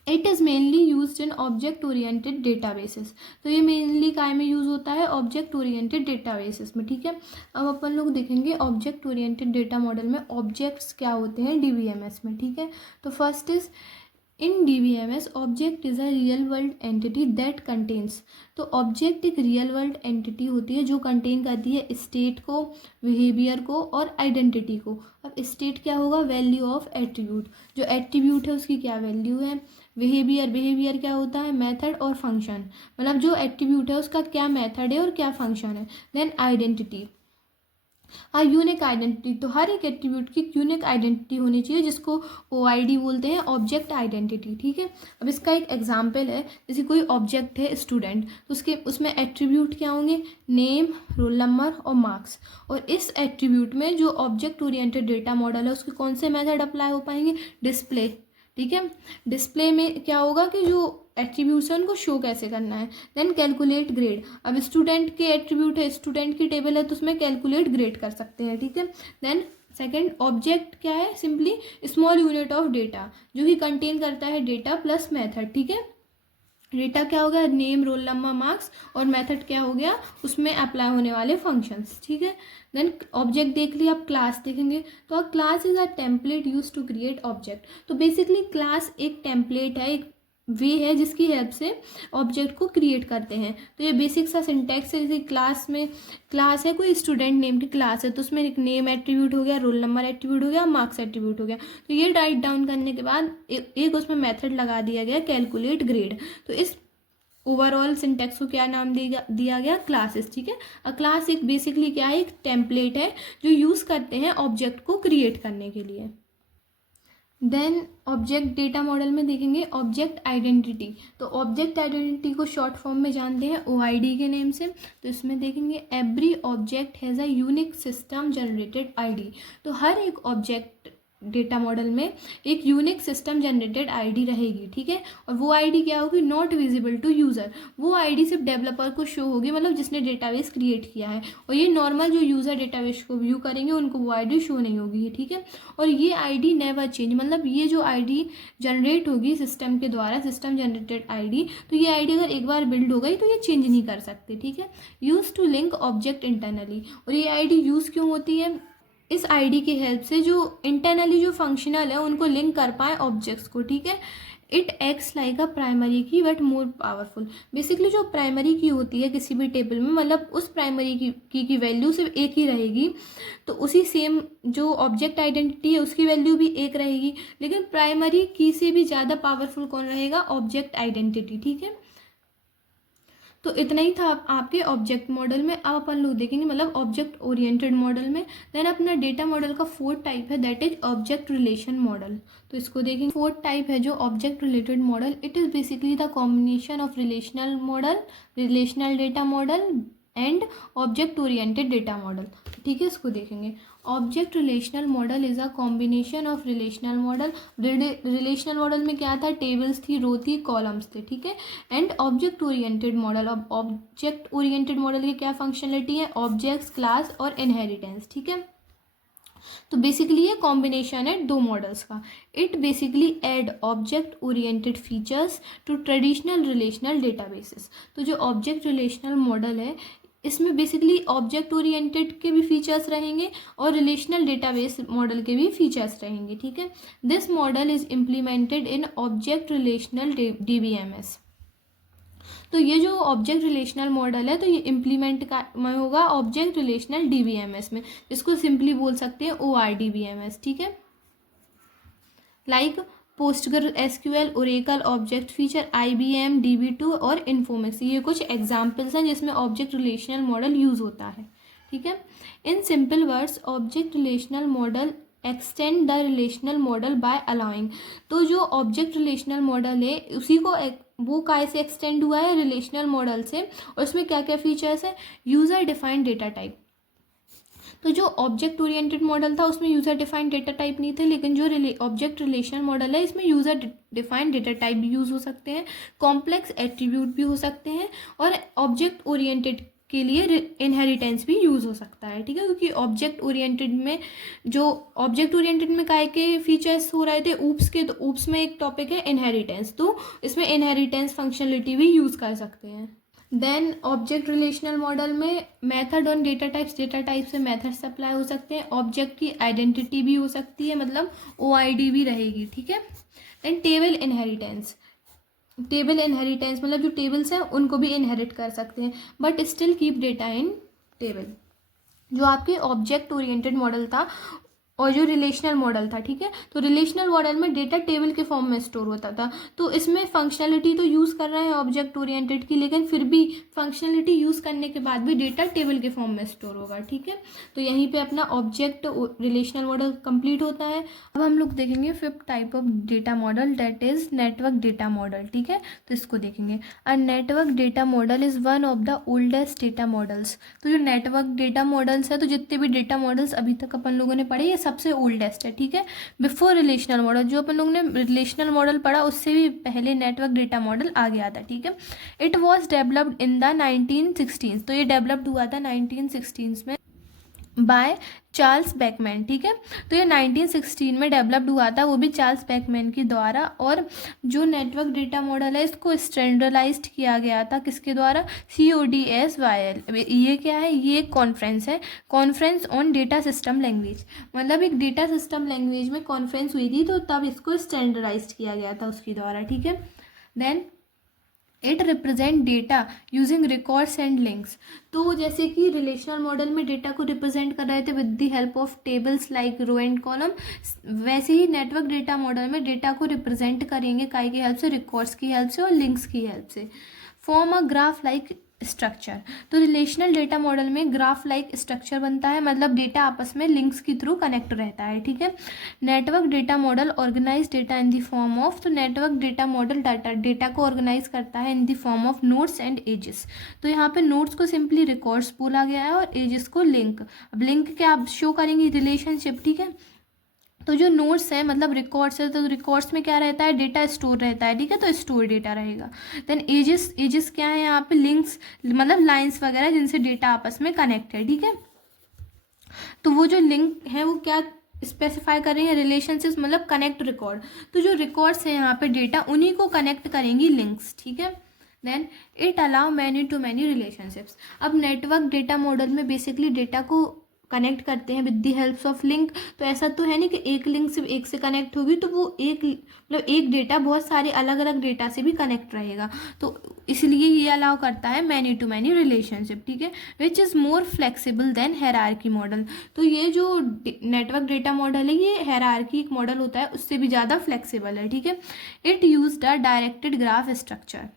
It is mainly use in object oriented databases. तो ये मेनली काय में यूज़ होता है, ऑब्जेक्ट ओरिएंटेड डेटाबेसेस में, ठीक है। अब अपन लोग देखेंगे ऑब्जेक्ट ओरिएंटेड डेटा मॉडल में ऑब्जेक्ट्स क्या होते हैं DBMS में, ठीक है। तो first is in DBMS object is a real world entity that contains. तो ऑब्जेक्ट एक रियल वर्ल्ड एंटिटी होती है जो कंटेन करती है स्टेट को, बिहेवियर को और आइडेंटिटी को। अब स्टेट क्या होगा, वैल्यू ऑफ एट्रीब्यूट, जो एट्रीब्यूट है उसकी क्या वैल्यू है। बिहेवियर क्या होता है, मेथड और फंक्शन, मतलब जो एट्रीब्यूट है उसका क्या मेथड है और क्या फंक्शन है। देन आइडेंटिटी, हाँ यूनिक आइडेंटिटी, तो हर एक एट्रीब्यूट की यूनिक आइडेंटिटी होनी चाहिए जिसको OID बोलते हैं, ऑब्जेक्ट आइडेंटिटी, ठीक है। अब इसका एक एग्जांपल है, जैसे कोई ऑब्जेक्ट है स्टूडेंट, तो उसमें एट्रीब्यूट क्या होंगे, नेम, रोल नंबर और मार्क्स। और इस एट्रीब्यूट में जो ऑब्जेक्ट ओरिएंटेड डेटा मॉडल है उसके कौन से मेथड अप्लाई हो पाएंगे, डिस्प्ले, ठीक है। डिस्प्ले में क्या होगा कि जो एट्रीब्यूट्स है उनको शो कैसे करना है। देन कैलकुलेट ग्रेड, अब स्टूडेंट के एट्रीब्यूट है, स्टूडेंट की टेबल है तो उसमें कैलकुलेट ग्रेड कर सकते हैं, ठीक है। देन सेकेंड ऑब्जेक्ट क्या है, simply small unit of data जो कि कंटेन करता है डेटा प्लस मेथड, ठीक है। डेटा क्या हो गया, नेम, रोल नंबर, मार्क्स, और मेथड क्या हो गया, उसमें अप्लाई होने वाले फंक्शंस, ठीक है। देन ऑब्जेक्ट देख लिया, अब क्लास देखेंगे। तो class is a template use to create object. तो बेसिकली क्लास एक टेम्पलेट है, एक वे है जिसकी हेल्प से ऑब्जेक्ट को क्रिएट करते हैं। तो ये बेसिक सा सिंटैक्स है। जैसे क्लास में, क्लास है कोई स्टूडेंट नेम की क्लास है, तो उसमें एक नेम एट्रीब्यूट हो गया, रोल नंबर एट्रीब्यूट हो गया, मार्क्स एट्रीब्यूट हो गया। तो ये राइट डाउन करने के बाद एक उसमें मेथड लगा दिया गया, कैलकुलेट ग्रेड। तो इस ओवरऑल सिंटेक्स को क्या नाम दिया गया, क्लासेस, ठीक है। अ क्लास एक बेसिकली क्या है, एक टेम्पलेट है जो यूज़ करते हैं ऑब्जेक्ट को क्रिएट करने के लिए। देन ऑब्जेक्ट डेटा मॉडल में देखेंगे ऑब्जेक्ट आइडेंटिटी। तो ऑब्जेक्ट आइडेंटिटी को शॉर्ट फॉर्म में जानते हैं OID के नेम से। तो इसमें देखेंगे every object has a unique system generated ID। तो हर एक ऑब्जेक्ट डेटा मॉडल में एक यूनिक सिस्टम जनरेटेड ID रहेगी, ठीक है। और वो ID क्या होगी, नॉट विजिबल टू यूज़र। वो ID सिर्फ डेवलपर को शो होगी, मतलब जिसने डेटाबेस क्रिएट किया है। और ये नॉर्मल जो यूज़र डेटाबेस को व्यू करेंगे उनको वो ID शो नहीं होगी, ठीक है। और ये ID नेवर चेंज, मतलब ये जो ID जनरेट होगी सिस्टम के द्वारा, सिस्टम जनरेटेड ID, तो ये ID अगर एक बार बिल्ड हो गई तो ये चेंज नहीं कर सकते, ठीक है। Use to link object internally. और ये ID यूज़ क्यों होती है, इस आईडी की हेल्प से जो इंटरनली जो फंक्शनल है उनको लिंक कर पाए ऑब्जेक्ट्स को, ठीक है। It acts like a primary की बट मोर पावरफुल। बेसिकली जो प्राइमरी की होती है किसी भी टेबल में, मतलब उस प्राइमरी की वैल्यू सिर्फ एक ही रहेगी। तो उसी सेम जो ऑब्जेक्ट आइडेंटिटी है उसकी वैल्यू भी एक रहेगी, लेकिन प्राइमरी की से भी ज़्यादा पावरफुल कौन रहेगा, ऑब्जेक्ट आइडेंटिटी, ठीक है। तो इतना ही था आपके ऑब्जेक्ट मॉडल में। अब अपन लोग देखेंगे मतलब ऑब्जेक्ट ओरिएंटेड मॉडल में। देन अपना डेटा मॉडल का फोर्थ टाइप है, that is object relation model. तो इसको देखेंगे। फोर्थ टाइप है जो object related model, it is basically the combination of relational model, relational data model and object oriented data model, ठीक है। इसको देखेंगे। Object relational model is a combination of relational model. Relational model में क्या था, tables थी, रो थी, columns थे, ठीक है। एंड ऑब्जेक्ट ओरिएंटेड मॉडल, अब ऑब्जेक्ट ओरिएंटेड मॉडल की क्या फंक्शनलिटी है, ऑब्जेक्ट्स, क्लास और इनहेरिटेंस, ठीक है। तो बेसिकली ये कॉम्बिनेशन है दो मॉडल्स का। It basically add object oriented features to traditional relational databases. तो जो ऑब्जेक्ट रिलेशनल मॉडल है इसमें बेसिकली ऑब्जेक्ट ओरिएंटेड के भी फीचर्स रहेंगे और रिलेशनल डेटाबेस मॉडल के भी फीचर्स रहेंगे, ठीक है। This model is implemented in object relational DBMS। तो ये जो ऑब्जेक्ट रिलेशनल मॉडल है तो ये इम्प्लीमेंट में होगा ऑब्जेक्ट रिलेशनल DBMS में, जिसको सिंपली बोल सकते हैं ORDBMS, ठीक है। Like Postgre SQL, Oracle, object feature, IBM DB2 और इन्फोमिक्स, ये कुछ एग्जाम्पल्स हैं जिसमें ऑब्जेक्ट रिलेशनल मॉडल यूज होता है, ठीक है। इन simple words object relational model extend the relational model by allowing. तो जो ऑब्जेक्ट रिलेशनल मॉडल है उसी को वो काय से एक्सटेंड हुआ है, रिलेशनल मॉडल से। और इसमें क्या क्या फीचर्स है, यूजर डिफाइंड डेटा टाइप। तो जो ऑब्जेक्ट ओरिएंटेड मॉडल था उसमें यूजर डिफाइंड डेटा टाइप नहीं थे, लेकिन जो ऑब्जेक्ट रिलेशन मॉडल है इसमें यूजर डिफाइंड डेटा टाइप भी यूज हो सकते हैं, कॉम्प्लेक्स एट्रीब्यूट भी हो सकते हैं, और ऑब्जेक्ट ओरिएंटेड के लिए इनहेरिटेंस भी यूज हो सकता है, ठीक है। क्योंकि ऑब्जेक्ट ओरिएंटेड में काय के फीचर्स हो रहे थे, ऊप्स के, तो ऊप्स में एक टॉपिक है इनहेरिटेंस, तो इसमें इनहेरिटेंस फंक्शनलिटी भी यूज कर सकते हैं। देन ऑब्जेक्ट रिलेशनल मॉडल में मेथड ऑन डेटा टाइप से मेथड्स अप्लाई हो सकते हैं, ऑब्जेक्ट की आइडेंटिटी भी हो सकती है, मतलब OID भी रहेगी, ठीक है। देन टेबल इनहेरिटेंस मतलब जो टेबल्स हैं उनको भी इनहेरिट कर सकते हैं, but still keep data in table. जो आपके ऑब्जेक्ट ओरिएंटेड मॉडल था और जो रिलेशनल मॉडल था, ठीक है। तो रिलेशनल मॉडल में डेटा टेबल के फॉर्म में स्टोर होता था, तो इसमें फंक्शनलिटी तो यूज़ कर रहे हैं ऑब्जेक्ट ओरिएंटेड की, लेकिन फिर भी फंक्शनलिटी यूज़ करने के बाद भी डेटा टेबल के फॉर्म में स्टोर होगा, ठीक है। तो यहीं पे अपना ऑब्जेक्ट रिलेशनल मॉडल कंप्लीट होता है। अब हम लोग देखेंगे fifth type of data model, that is network data model, ठीक है। तो इसको देखेंगे। A network data model is one of the oldest data models. तो जो नेटवर्क डेटा मॉडल्स है, तो जितने भी डेटा मॉडल्स अभी तक अपन लोगों ने पढ़े ये सबसे ओल्डेस्ट है, ठीक है। बिफोर रिलेशनल मॉडल, जो अपन लोगों ने रिलेशनल मॉडल पढ़ा उससे भी पहले नेटवर्क डेटा मॉडल आ गया था, ठीक है। It was developed in the 1916। तो ये डेवलप्ड हुआ था 1916 में। बाय चार्ल्स बेकमैन, ठीक है। तो ये 1916 में डेवलप्ड हुआ था, वो भी चार्ल्स बेकमैन के द्वारा। और जो नेटवर्क डेटा मॉडल है इसको स्टैंडर्डाइज्ड किया गया था किसके द्वारा, CODSYL। ये क्या है, ये एक कॉन्फ्रेंस है, conference on data system language, मतलब एक डेटा सिस्टम लैंग्वेज में कॉन्फ्रेंस हुई थी, तो तब इसको स्टैंडर्डाइज्ड किया गया था उसके द्वारा, ठीक है। Then it represent data using records and links. तो जैसे कि रिलेशनल मॉडल में डेटा को रिप्रेजेंट कर रहे थे with the help of tables like row and column, वैसे ही नेटवर्क डेटा मॉडल में डेटा को रिप्रेजेंट करेंगे काय की हेल्प से, रिकॉर्ड्स की हेल्प से और लिंक्स की हेल्प से। Form a graph like structure. तो रिलेशनल डेटा मॉडल में ग्राफ लाइक स्ट्रक्चर बनता है, मतलब डेटा आपस में लिंक्स के थ्रू कनेक्ट रहता है, ठीक है। Network data model organize data in the form of, तो नेटवर्क डेटा मॉडल डेटा को ऑर्गेनाइज करता है in the form of nodes and edges. तो यहाँ पे नोड्स को सिंपली रिकॉर्ड्स बोला गया है और एजेस को लिंक। अब लिंक क्या आप शो करेंगे, रिलेशनशिप, ठीक है। तो जो नोड्स है मतलब रिकॉर्ड्स है, तो रिकॉर्ड्स में क्या रहता है, डेटा स्टोर रहता है, ठीक है, तो स्टोर डेटा रहेगा। देन एजेस क्या है यहाँ पे, लिंक्स, मतलब लाइंस वगैरह जिनसे डेटा आपस में कनेक्ट है, ठीक है। तो वो जो लिंक है वो क्या स्पेसिफाई कर रही है, रिलेशनशिप मतलब कनेक्ट रिकॉर्ड। तो जो रिकॉर्ड्स है यहाँ पे डेटा, उन्हीं को कनेक्ट करेंगी लिंक्स, ठीक है। Then it allow many to many relationships. अब नेटवर्क डेटा मॉडल में बेसिकली डेटा को कनेक्ट करते हैं with the helps of link. तो ऐसा तो है नहीं कि एक लिंक सिर्फ एक से कनेक्ट होगी, तो वो एक मतलब एक डेटा बहुत सारे अलग अलग डेटा से भी कनेक्ट रहेगा, तो इसलिए ये अलाउ करता है मैनी टू मैनी रिलेशनशिप, ठीक है, which is more flexible than hierarchy model. तो ये जो नेटवर्क डेटा मॉडल है ये हायरार्की एक मॉडल होता है उससे भी ज़्यादा फ्लेक्सिबल है, ठीक है। It used a directed graph structure.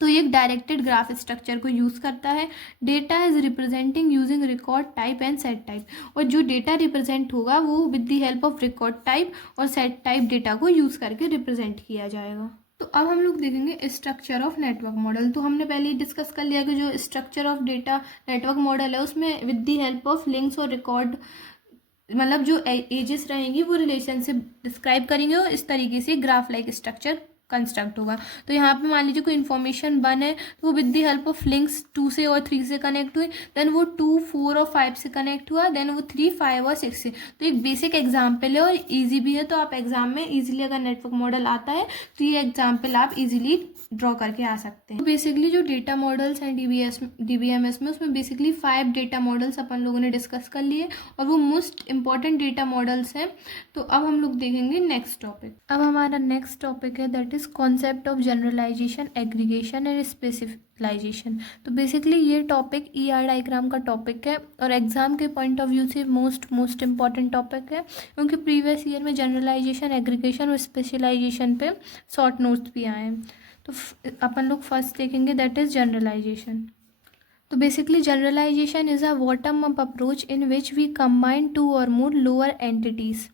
तो ये एक डायरेक्टेड ग्राफ स्ट्रक्चर को यूज़ करता है। Data is representing using record type and set type, और जो डेटा रिप्रेजेंट होगा वो with the help of record type और सेट टाइप डेटा को यूज़ करके रिप्रेजेंट किया जाएगा। तो अब हम लोग देखेंगे स्ट्रक्चर ऑफ नेटवर्क मॉडल। तो हमने पहले ही डिस्कस कर लिया कि जो structure of data network model है उसमें with the help of links और रिकॉर्ड, मतलब जो एजेस रहेंगी वो रिलेशनशिप डिस्क्राइब करेंगे और इस तरीके से ग्राफ लाइक स्ट्रक्चर कंस्ट्रक्ट होगा। तो यहाँ पे मान लीजिए कोई इन्फॉर्मेशन 1 है तो वो with the help of links 2 से और 3 से कनेक्ट हुई, देन वो 2, 4 और 5 से कनेक्ट हुआ, देन वो 3, 5 और 6 से। तो एक बेसिक एग्जाम्पल है और ईजी भी है, तो आप एग्जाम में ईजिली अगर नेटवर्क मॉडल आता है तो ये एग्जाम्पल आप ईजिली ड्रॉ करके आ सकते हैं। तो बेसिकली जो डेटा मॉडल्स हैं DBMS में, उसमें बेसिकली 5 डेटा मॉडल्स अपन लोगों ने डिस्कस कर लिए और वो मोस्ट इंपॉर्टेंट डेटा मॉडल्स हैं। तो अब हम लोग देखेंगे नेक्स्ट टॉपिक। अब हमारा नेक्स्ट टॉपिक है that is concept of generalization, aggregation and specialization. तो बेसिकली ये टॉपिक ER डायग्राम का टॉपिक है और एग्जाम के पॉइंट ऑफ व्यू से मोस्ट इंपॉर्टेंट टॉपिक है, क्योंकि प्रीवियस ईयर में जनरलाइजेशन, एग्रीगेशन और स्पेशलाइजेशन पे शॉर्ट नोट्स भी आए हैं। तो अपन लोग फर्स्ट देखेंगे दैट इज जनरलाइजेशन। तो basically generalization is a bottom up approach in which we combine 2 और मोर लोअर एंटिटीज।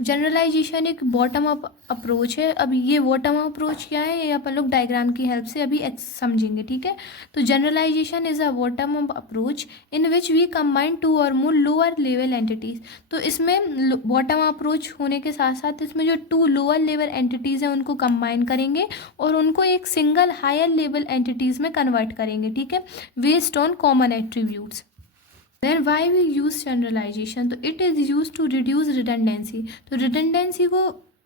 जनरलाइजेशन एक बॉटम अप अप्रोच है। अब ये बॉटम अप अप्रोच क्या है ये अपन लोग डायग्राम की हेल्प से अभी समझेंगे, ठीक है। तो generalization is a bottom up approach in which we combine 2 और मोर लोअर लेवल एंटिटीज। तो इसमें बॉटम अप्रोच होने के साथ साथ इसमें जो 2 लोअर लेवल एंटिटीज़ हैं उनको कंबाइन करेंगे और उनको एक सिंगल हायर लेवल एंटिटीज़ में कन्वर्ट करेंगे, ठीक है, based on common attributes. Then why we use generalization, तो it is use to reduce redundancy. तो रिडंडेंसी को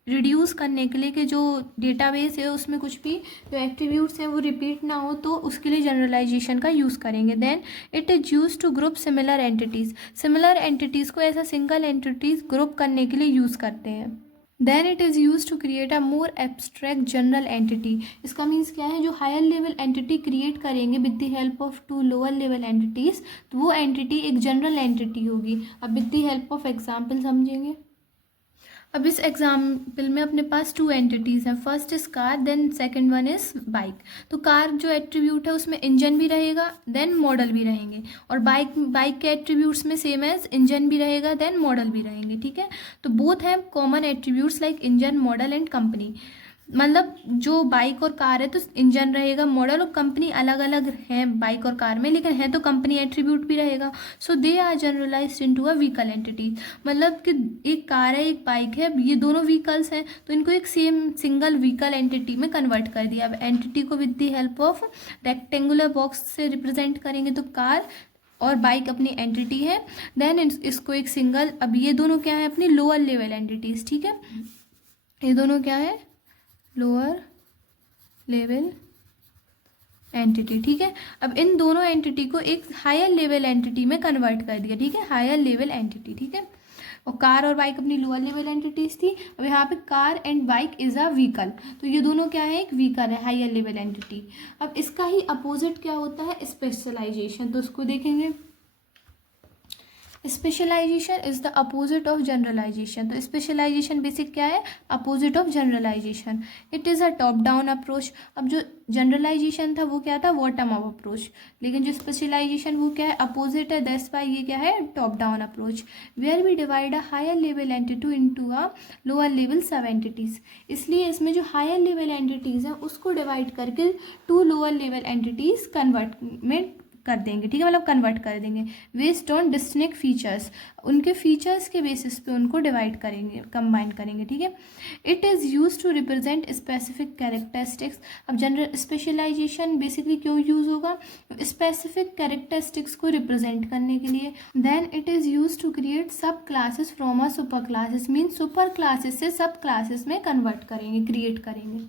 रिड्यूस करने के लिए कि जो डेटाबेस है उसमें कुछ भी जो एट्रीब्यूट्स हैं वो रिपीट ना हो, तो उसके लिए जनरलाइजेशन का यूज़ करेंगे। Then it is use to group similar entities. Similar entities को ऐसा सिंगल एंटिटीज़ ग्रुप करने के लिए यूज़ करते हैं। Then it is use to create a more abstract general entity. इसका मीन्स क्या है, जो हायर लेवल एंटिटी क्रिएट करेंगे with the help of 2 lower level entities, तो वो एंटिटी एक जनरल एंटिटी होगी। अब with the help of example समझेंगे। अब इस एग्जाम्पल में अपने पास 2 एंटिटीज़ हैं, first is car, then second one is bike. तो कार जो एट्रीब्यूट है उसमें इंजन भी रहेगा, देन मॉडल भी रहेंगे, और बाइक के एट्रीब्यूट्स में सेम एज इंजन भी रहेगा, देन मॉडल भी रहेंगे, ठीक है। तो बोथ हैं common attributes like engine, model and company. मतलब जो बाइक और कार है तो इंजन रहेगा, मॉडल और कंपनी अलग अलग हैं बाइक और कार में, लेकिन है तो कंपनी एट्रीब्यूट भी रहेगा। So they are generalized into a vehicle entity. मतलब कि एक कार है एक बाइक है, ये दोनों व्हीकल्स हैं, तो इनको एक सेम सिंगल व्हीकल एंटिटी में कन्वर्ट कर दिया। अब एंटिटी को with the help of rectangular box से रिप्रेजेंट करेंगे, तो कार और बाइक अपनी एंटिटी है। देन इसको एक सिंगल, अब ये दोनों क्या है अपनी लोअर लेवल एंटिटीज, ठीक है, ये दोनों क्या है लोअर लेवल एंटिटी, ठीक है। अब इन दोनों एंटिटी को एक हायर लेवल एंटिटी में कन्वर्ट कर दिया, ठीक है, हायर लेवल एंटिटी, ठीक है। और कार और बाइक अपनी लोअर लेवल एंटिटीज थी। अब यहाँ पे car and bike is a vehicle, तो ये दोनों क्या है एक व्हीकल है, हायर लेवल एंटिटी। अब इसका ही अपोजिट क्या होता है स्पेशलाइजेशन, तो उसको देखेंगे। Specialization is the opposite of generalization, तो स्पेशलाइजेशन बेसिक क्या है opposite of generalization. It is a top down approach. अब जो जनरलाइजेशन था वो क्या था बॉटम अप अप्रोच, लेकिन जो स्पेशलाइजेशन वो क्या है अपोजिट है, दैट्स व्हाई ये क्या है top down approach. Where we divide a higher level entity into a lower level sub entities, इसलिए इसमें जो हायर लेवल एंटिटीज हैं उसको डिवाइड करके to lower level entities convert में कर देंगे, ठीक है, मतलब कन्वर्ट कर देंगे बेस्ड ऑन डिस्टिंक्ट फीचर्स, उनके फीचर्स के बेसिस पे उनको डिवाइड करेंगे, कंबाइन करेंगे, ठीक है। It is use to represent specific characteristics. अब जनरल स्पेशलाइजेशन बेसिकली क्यों यूज होगा स्पेसिफिक कैरेक्टरिस्टिक्स को रिप्रेजेंट करने के लिए। Then it is use to create sub classes from a super classes, mean super classes से सब क्लासेस में कन्वर्ट करेंगे, क्रिएट करेंगे।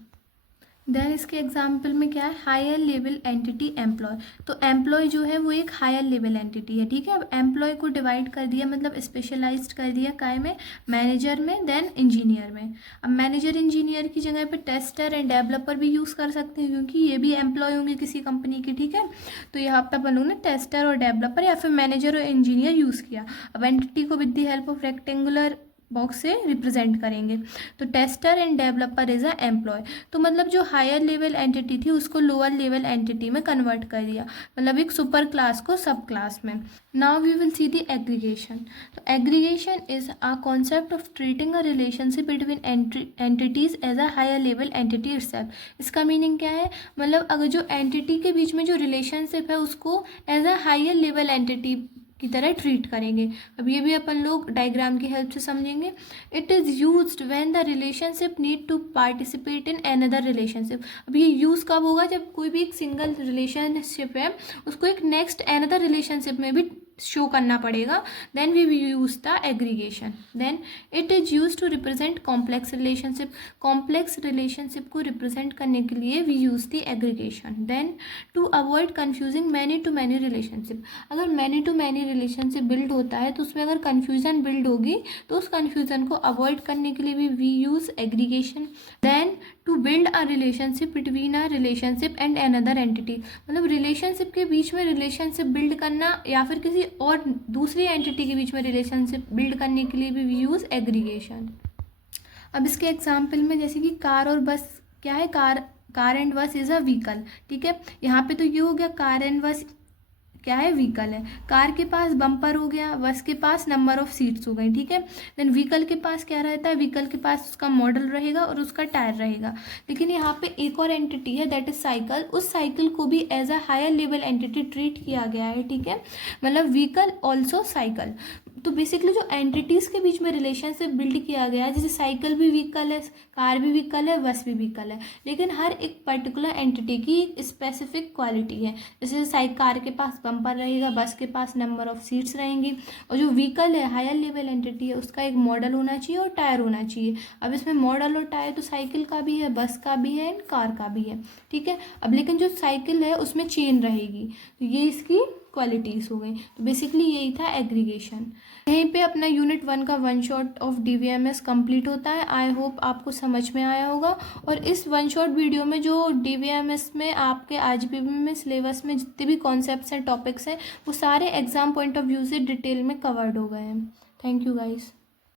देन इसके एग्जाम्पल में क्या है हायर लेवल एंटिटी एम्प्लॉय, तो एम्प्लॉय जो है वो एक हायर लेवल एंटिटी है, ठीक है। अब एम्प्लॉय को डिवाइड कर दिया मतलब स्पेशलाइज्ड कर दिया काय में मैनेजर में, देन इंजीनियर में। अब मैनेजर इंजीनियर की जगह पे टेस्टर एंड डेवलपर भी यूज़ कर सकते हैं क्योंकि ये भी एम्प्लॉय होंगे किसी कंपनी के, ठीक है। तो यहाँ पे अपन लोगों ने टेस्टर और डेवलपर या फिर मैनेजर और इंजीनियर यूज़ किया। अब एंटिटी को with the help of rectangular box से रिप्रेजेंट करेंगे, तो tester and developer is a employ. तो मतलब जो हायर लेवल एंटिटी थी उसको लोअर लेवल एंटिटी में कन्वर्ट कर दिया, मतलब एक सुपर क्लास को सब क्लास में। Now we will see the aggregation. तो aggregation is a concept of treating a relationship between entities as a higher level entity itself. इसका मीनिंग क्या है मतलब अगर जो एंटिटी के बीच में जो रिलेशनशिप है उसको as a higher level entity की तरह ट्रीट करेंगे। अब ये भी अपन लोग डायग्राम की हेल्प से समझेंगे। It is used when the relationship need to participate in another relationship. अब ये यूज़ कब होगा जब कोई भी एक सिंगल रिलेशनशिप है उसको एक नेक्स्ट अनदर रिलेशनशिप में भी शो करना पड़ेगा, then we use the aggregation. Then it is use to represent complex relationship, complex relationship को रिप्रेजेंट करने के लिए we use the aggregation. Then to avoid confusing many to many relationship, अगर many to many relationship build होता है तो उसमें अगर कन्फ्यूजन बिल्ड होगी तो उस कन्फ्यूजन को अवॉइड करने के लिए भी we use aggregation. Then to build a relationship between a relationship and another entity, मतलब रिलेशनशिप के बीच में रिलेशनशिप बिल्ड करना या फिर किसी और दूसरी एंटिटी के बीच में रिलेशनशिप बिल्ड करने के लिए भी वी यूज़ एग्रीगेशन। अब इसके एग्जाम्पल में जैसे कि कार और बस क्या है कार एंड बस इज़ अ व्हीकल, ठीक है। यहाँ पे तो ये हो गया कार एंड बस क्या है व्हीकल है, कार के पास बम्पर हो गया, बस के पास नंबर ऑफ सीट्स हो गई, ठीक है। देन व्हीकल के पास क्या रहता है व्हीकल के पास उसका मॉडल रहेगा और उसका टायर रहेगा। लेकिन यहाँ पे एक और एंटिटी है दैट इज साइकिल, उस साइकिल को भी as a higher level entity treat किया गया है, ठीक है, मतलब व्हीकल ऑल्सो साइकिल। तो बेसिकली जो एंटिटीज़ के बीच में रिलेशनशिप बिल्ड किया गया है जैसे साइकिल भी व्हीकल है, कार भी व्हीकल है, बस भी व्हीकल है, लेकिन हर एक पर्टिकुलर एंटिटी की एक स्पेसिफिक क्वालिटी है। जैसे कार के पास बम्पर रहेगा, बस के पास नंबर ऑफ सीट्स रहेंगी, और जो व्हीकल है हायर लेवल एंटिटी है उसका एक मॉडल होना चाहिए और टायर होना चाहिए। अब इसमें मॉडल और टायर तो साइकिल का भी है, बस का भी है एंड कार का भी है, ठीक है। अब लेकिन जो साइकिल है उसमें चेन रहेगी, तो ये इसकी क्वालिटीज़ हो गई। तो बेसिकली यही था एग्रीगेशन। यहीं पे अपना यूनिट 1 का one shot of DVMS complete होता है। आई होप आपको समझ में आया होगा। और इस वन शॉट वीडियो में जो DVMS में आपके RGPV में सिलेबस में जितने भी कॉन्सेप्ट्स हैं टॉपिक्स हैं वो सारे एग्जाम पॉइंट ऑफ व्यू से डिटेल में कवर्ड हो गए हैं। Thank you guys.